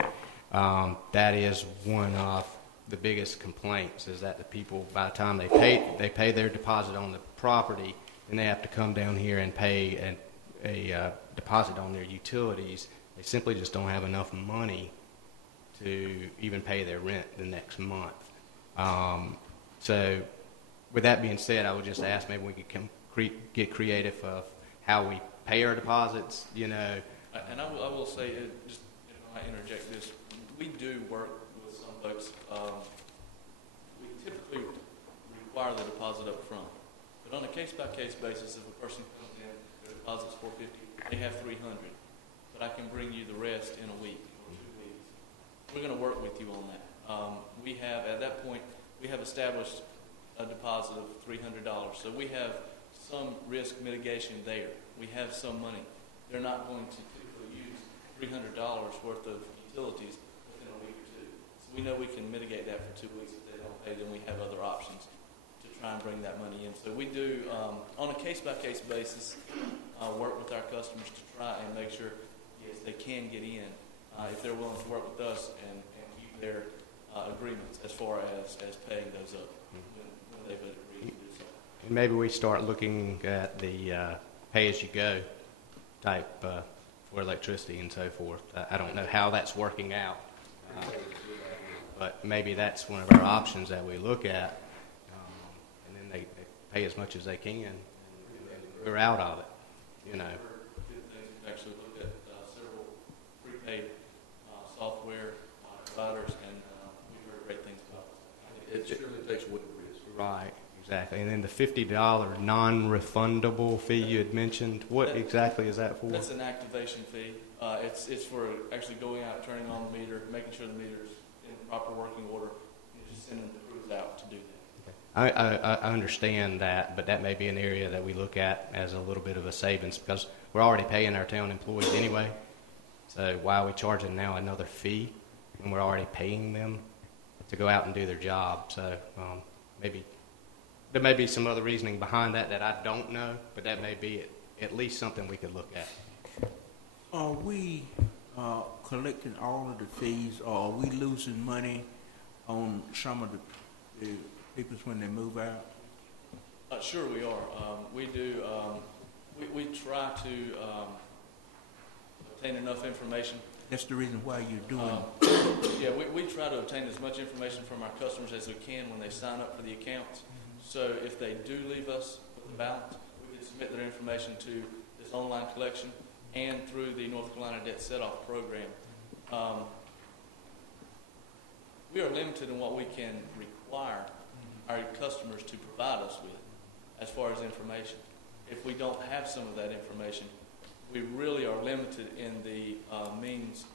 That is one of the biggest complaints, is that the people, by the time they pay their deposit on the property, then they have to come down here and pay a deposit on their utilities. They simply just don't have enough money to even pay their rent the next month. So with that being said, I would just ask maybe we could get creative of how we pay our deposits, And I will say, I interject this, we do work with some folks. We typically require the deposit up front. But on a case-by-case basis, if a person comes in, their deposit's $450, they have $300. But I can bring you the rest in a week or 2 weeks. We're going to work with you on that. We have, at that point, we have established a deposit of $300. So we have some risk mitigation there. We have some money. They're not going to typically use $300 worth of utilities within a week or two. So we know we can mitigate that for 2 weeks. If they don't pay, then we have other options to try and bring that money in. So we do, on a case-by-case basis, work with our customers to try and make sure, yes, they can get in if they're willing to work with us and keep their agreements as far as paying those up when they've agreed to do so. And maybe we start looking at the pay-as-you-go type for electricity and so forth. I don't know how that's working out, but maybe that's one of our options that we look at, and then they pay as much as they can, and we're out of it, We've actually looked at several prepaid software providers, and we've heard great things about it. It surely takes away the risk. Right, exactly. And then the $50 non-refundable fee you had mentioned, what exactly is that for? That's an activation fee. It's for actually going out, turning on the meter, making sure the meter's in proper working order, and just sending the crews out to do that. I understand that, but that may be an area that we look at as a little bit of a savings, because we're already paying our town employees anyway. So why are we charging now another fee when we're already paying them to go out and do their job? So maybe there may be some other reasoning behind that I don't know, but that may be at least something we could look at. Are we collecting all of the fees, or are we losing money on some of the people when they move out? Sure we are. We do. We try to obtain enough information. That's the reason why you're doing it. Yeah, we try to obtain as much information from our customers as we can when they sign up for the accounts. So if they do leave us with a balance, we can submit their information to this online collection and through the North Carolina Debt Set-Off program. We are limited in what we can require our customers to provide us with as far as information. If we don't have some of that information, we really are limited in the means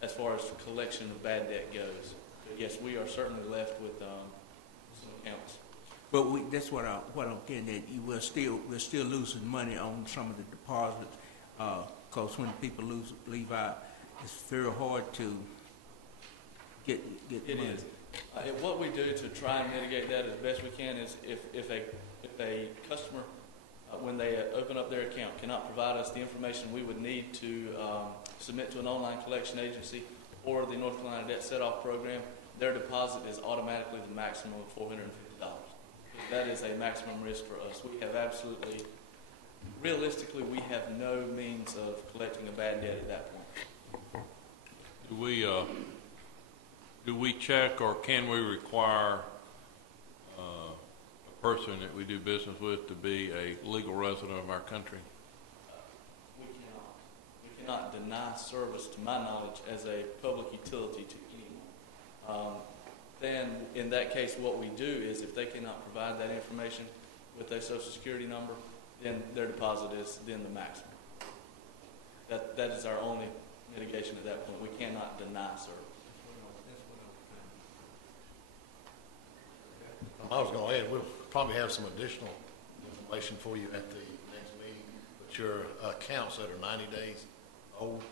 as far as collection of bad debt goes. But yes, we are certainly left with some accounts. But that's what I'm getting at. We're still losing money on some of the deposits, because when people leave out, it's very hard to get It money. is. What we do to try and mitigate that as best we can is if a customer when they open up their account, cannot provide us the information we would need to submit to an online collection agency or the North Carolina Debt Set-Off Program, their deposit is automatically the maximum of $450. That is a maximum risk for us. We have absolutely, realistically, we have no means of collecting a bad debt at that point. Do we check or can we require a person that we do business with to be a legal resident of our country? We cannot. We cannot deny service, to my knowledge, as a public utility to anyone. Then, in that case, what we do is if they cannot provide that information with a Social Security number, then their deposit is then the maximum. That is our only mitigation at that point. We cannot deny service. I was going to add, we'll probably have some additional information for you at the next meeting, but your accounts that are 90 days old,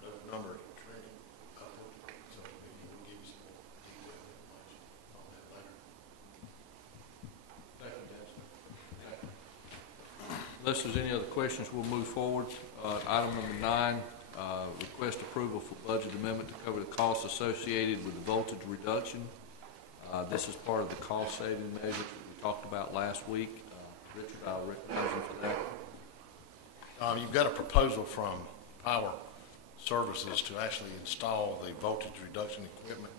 those numbers are trending upward, so maybe we'll give you some more detailed information on that later. Thank you, Dennis. Unless there's any other questions, we'll move forward. Item number 9, request approval for budget amendment to cover the costs associated with the voltage reduction. This is part of the cost-saving measure that we talked about last week. Richard, I'll recognize you for that. You've got a proposal from Power Services to actually install the voltage reduction equipment.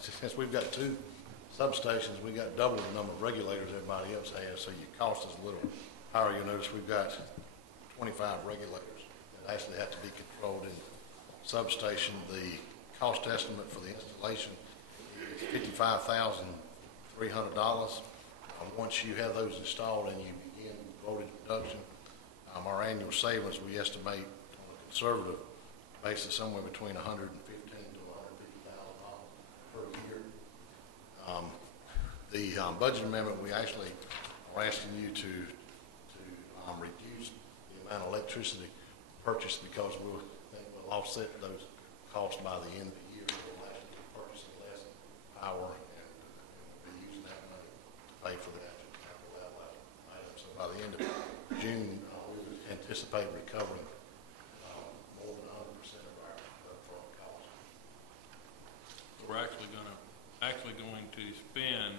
Since we've got 2 substations, we've got double the number of regulators everybody else has, so your cost is a little higher. You'll notice we've got 25 regulators that actually have to be controlled in the substation. The cost estimate for the installation is $55,300. Once you have those installed and you begin voltage reduction, our annual savings we estimate on a conservative basis somewhere between $115,000 to $150,000 per year. The budget amendment, we actually are asking you to reduce the amount of electricity purchased because we'll offset those costs by the end of the year. We'll actually be purchasing less power and be using that money to pay for the actual capital outlay item. So by the end of June, we would anticipate recovering more than 100% of our upfront costs. We're actually going to spend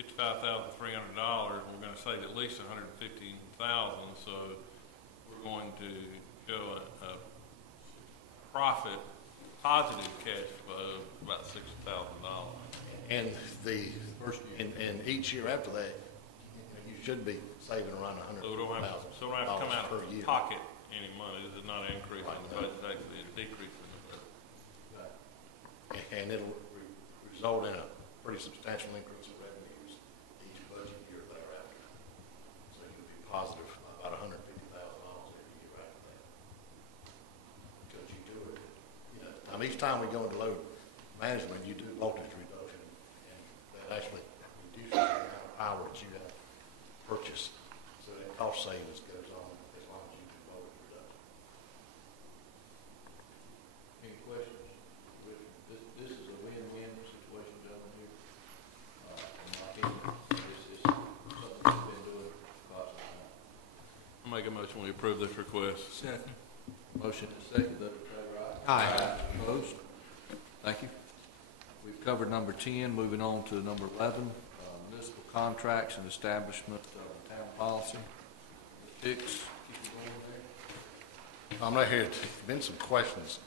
$55,300. We're going to save at least $115,000. So we're going to show a profit, positive cash flow of about $60,000. And and each year after that, you should be saving around $100,000 So we don't have to come out per of year. pocket any money. This is not an increase in the budget, it's actually a decrease in the budget. And it'll result in a pretty substantial increase in revenues each budget year thereafter. So you'll be positive about $150,000 every year after that. Because you do it, each time we go into load management, you do voltage reduction, and that actually reduces the amount of power that you have to purchase. So that cost savings goes on as long as you do voltage reduction. Any questions? This is a win-win situation, gentlemen, here. In my opinion, this is something we've been doing for quite some time. I'll make a motion, we approve this request. Second. Motion is second, those in favor, aye. Aye. Opposed? Thank you. We've covered number 10, moving on to number 11, municipal contracts and establishment of town policy. Mr. Hicks, keep it going there. I'm not here. There's been some questions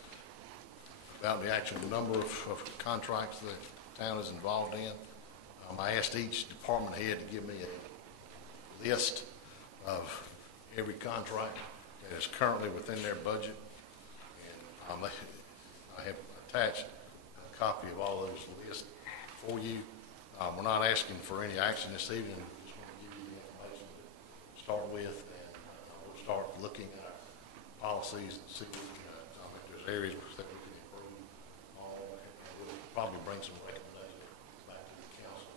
about the actual number of contracts that the town is involved in. I asked each department head to give me a list of every contract that is currently within their budget. And I have attached a copy of all those lists for you. We're not asking for any action this evening. We just want to give you the information to start with, and we'll start looking at our policies and see if there's areas that we can improve on, and we'll probably bring some recommendations back to the council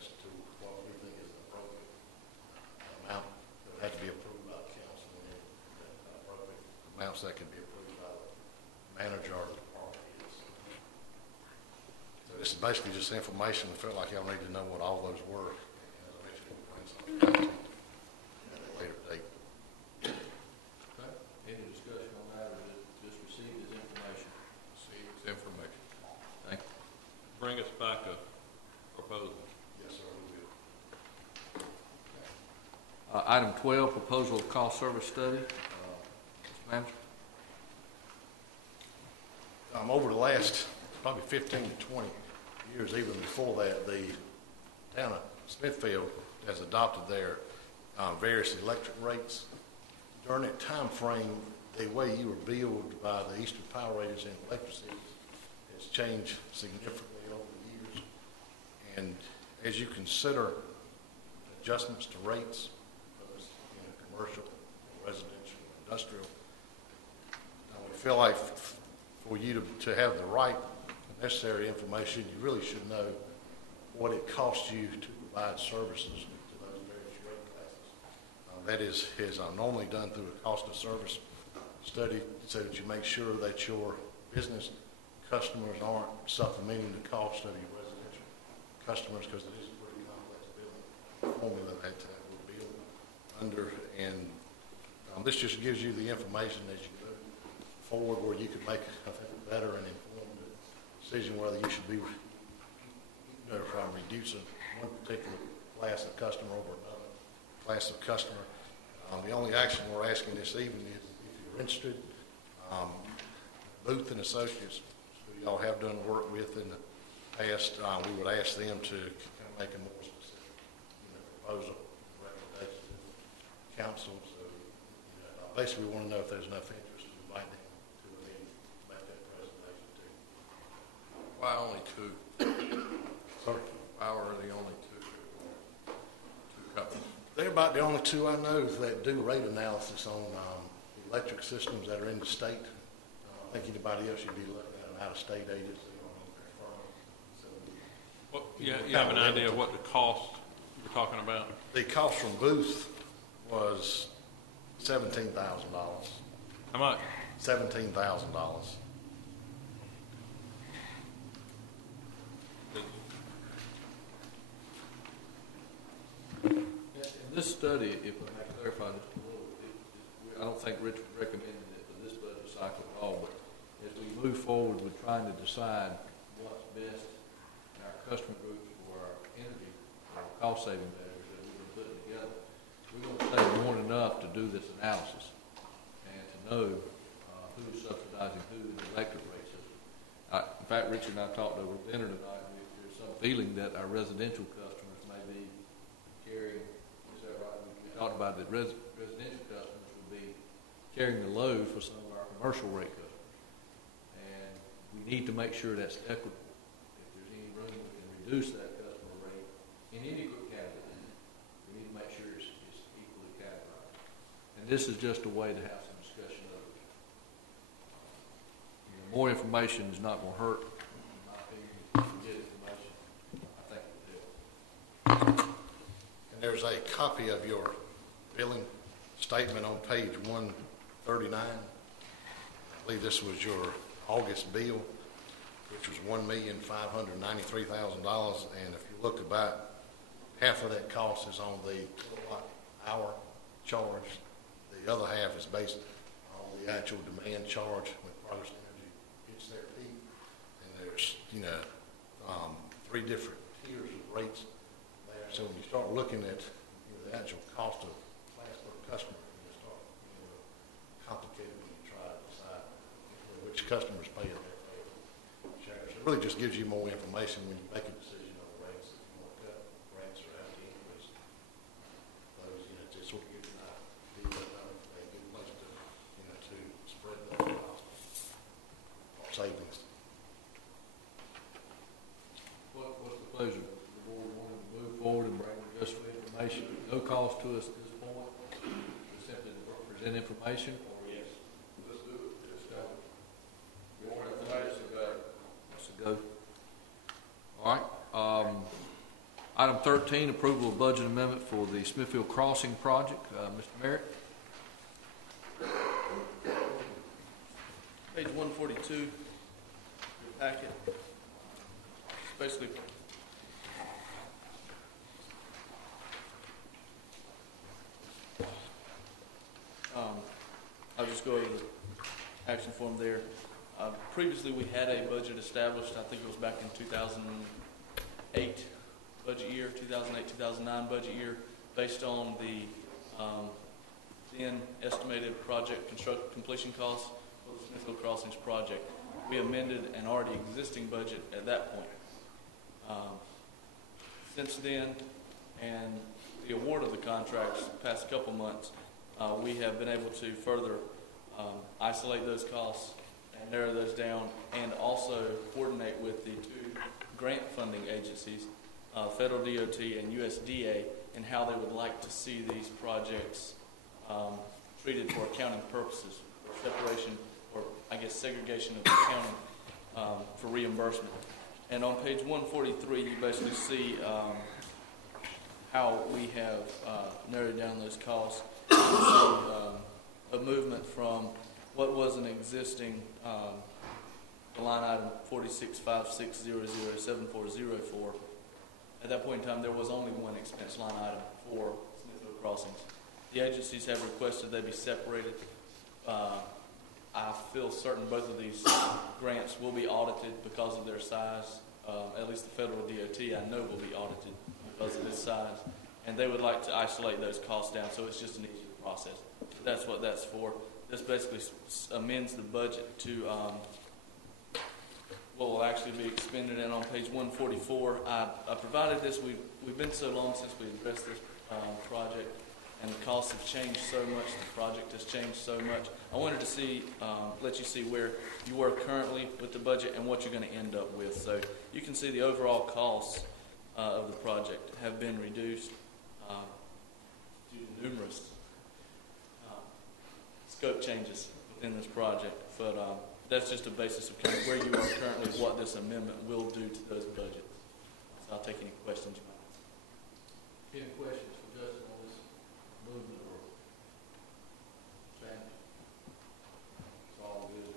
as to what we think is an appropriate amount that would have to be approved by the council, and then appropriate amounts that can be approved by the manager or the department heads. So this is basically just information. I felt like y'all need to know what all those were. And as I mentioned, we'll bring some Item 12, proposal of cost service study. Mr. Manager. Over the last probably 15 to 20 years, even before that, the town of Smithfield has adopted their various electric rates. During that time frame, the way you were billed by the Eastern Power Rates and electricity has changed significantly over the years. And as you consider adjustments to rates, whether it's commercial, residential, industrial, we feel like for you to have the right necessary information, you really should know what it costs you to provide services to those various rate classes. That is normally done through a cost of service study so that you make sure that your business customers aren't supplementing the cost of your residential customers, because it is a pretty complex billing formula that we're billed under. And this just gives you the information as you go forward where you could make, I think, a better and informed decision whether you should be from reducing one particular class of customer over another class of customer. The only action we're asking this evening is if you're interested, Booth and Associates, who y'all have done work with in the past, we would ask them to kind of make a more specific proposal, recommendation to the council. So basically we want to know if there's enough interest to invite them to a meeting to make that presentation too. Why only two? Sorry? Why are the only two companies? They're about the only two I know that do rate analysis on electric systems that are in the state. I don't think anybody else should be looking at an out-of-state agency on their firm. So, You have an idea of what the cost you're talking about? the cost from Booth was $17,000. How much? $17,000. In this study, if I may clarify just a little, I don't think Richard recommended it for this budget cycle at all, but as we move forward with trying to decide what's best in our customer groups for our energy or cost-saving measures that we're putting together, we're going to take more than enough to do this analysis and to know who's subsidizing who in the electric rate system. In fact, Richard and I talked over dinner tonight, and there's some feeling that our residential customers may be carrying, is that right? We talked about that residential customers would be carrying the load for some of our commercial rate customers. And we need to make sure that's equitable. If there's any room we can reduce that customer rate in any category, we need to make sure it's equally categorized. And this is just a way to have some discussion of it. More information is not going to hurt, in my opinion. If you get information, I think it will help. And there's a copy of your billing statement on page 139. I believe this was your August bill, which was $1,593,000. And if you look, about half of that cost is on the kilowatt hour charge. The other half is based on the actual demand charge when Progress Energy hits their peak. And there's, three different tiers of rates there. So when you start looking at the actual cost of class per customer, it start complicated when you try to decide which customers pay it. So it really just gives you more information when you make a decision on the rates. If you want to cut rates or have to increase those, just sort of gives you an idea of a good place to spread those costs or savings. What's the pleasure? The board wanting to move forward and bring additional information, no cost to us at this point, just simply to present information, or yes? Let's do it. Let's go. More information, go. Let's go. All right. Item 13, approval of budget amendment for the Smithfield Crossing project. Mr. Merritt. Page 142, your packet. It's basically I'll just go over the action form there. Previously, we had a budget established. I think it was back in 2008 budget year, 2008-2009 budget year, based on the then estimated project completion costs for the Smithfield Crossings project. We amended an already existing budget at that point. Since then, and the award of the contracts past couple months, we have been able to further isolate those costs and narrow those down, and also coordinate with the two grant funding agencies, Federal DOT and USDA, in how they would like to see these projects treated for accounting purposes, for separation, or I guess segregation of accounting for reimbursement. And on page 143, you basically see how we have narrowed down those costs. You see a movement from what was an existing line item 4656007404. At that point in time, there was only one expense line item for Smithfield Crossings. The agencies have requested they be separated. I feel certain both of these grants will be audited because of their size. At least the Federal DOT, I know, will be audited because of this size. And they would like to isolate those costs down, so it's just an easier process. That's what that's for. This basically amends the budget to what will actually be expended. And on page 144, I provided this. We've been so long since we addressed this project, and the costs have changed so much. The project has changed so much. I wanted to see, let you see where you are currently with the budget and what you're going to end up with. So you can see the overall costs of the project have been reduced due to numerous scope changes within this project. But that's just a basis of kind of where you are currently, what this amendment will do to those budgets. So I'll take any questions you might have. Any questions for Justin on this movement or change? It's all good.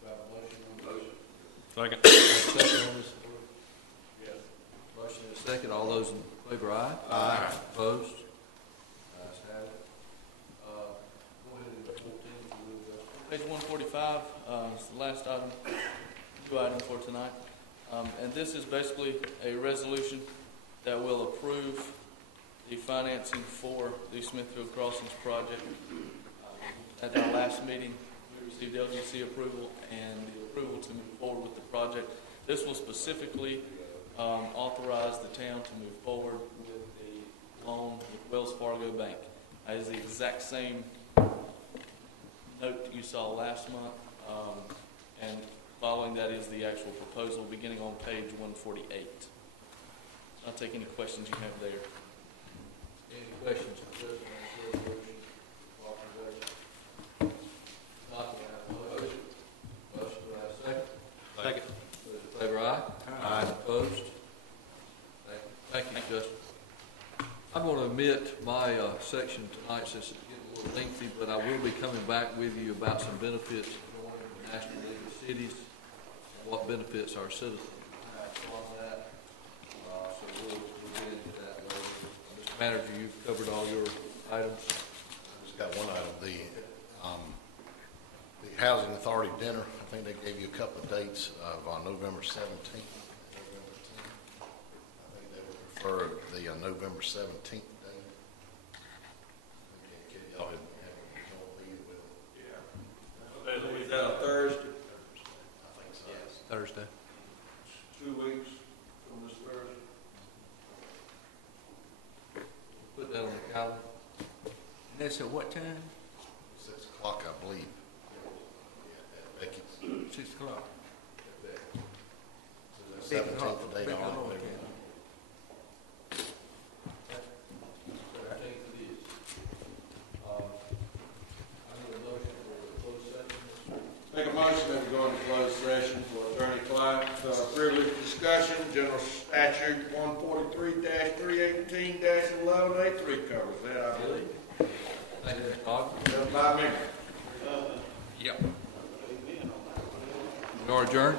Do I have a motion on the motion? Second. Second on this? Yes. Motion is second. All those in favor, aye? Aye. Opposed? Ayes have it. Go ahead and 14. Page 145 is the last item, two items for tonight. And this is basically a resolution that will approve the financing for the Smithfield Crossings project. At our last meeting, we received LGC approval and the approval to move forward with the project. This will specifically authorize the town to move forward with the loan with Wells Fargo Bank. It is the exact same note you saw last month, and following that is the actual proposal beginning on page 148. I'll take any questions you have there. Any questions for Justin on this resolution? Authorization? Not to have a motion. Motion, do I have a second? Second. Those in favor, aye? Aye. Opposed? Thank you, Justin. I'm going to omit my section tonight since it's getting a little lengthy, but I will be coming back with you about some benefits of going to the National League of Cities and what benefits our citizens have on that. So we'll get into that later. Mr. Manager, you've covered all your items. Just got one item, the Housing Authority dinner. I think they gave you a couple of dates on November 17th. For the November 17th date. Y'all had leave with them. Yeah. Is that a Thursday? I think so. Yes. Thursday. 2 weeks from this Thursday? Put that on the calendar. And that's at what time? 6 o'clock, I believe. Yeah, at Becky's. 6 o'clock. So the 17th of date on it. Make a motion that we go into closed session for attorney-client privilege discussion. General statute 143-318-11A3 covers that, I believe. Thank you, Mr. Ogden. Done by me. Yep. We are adjourned.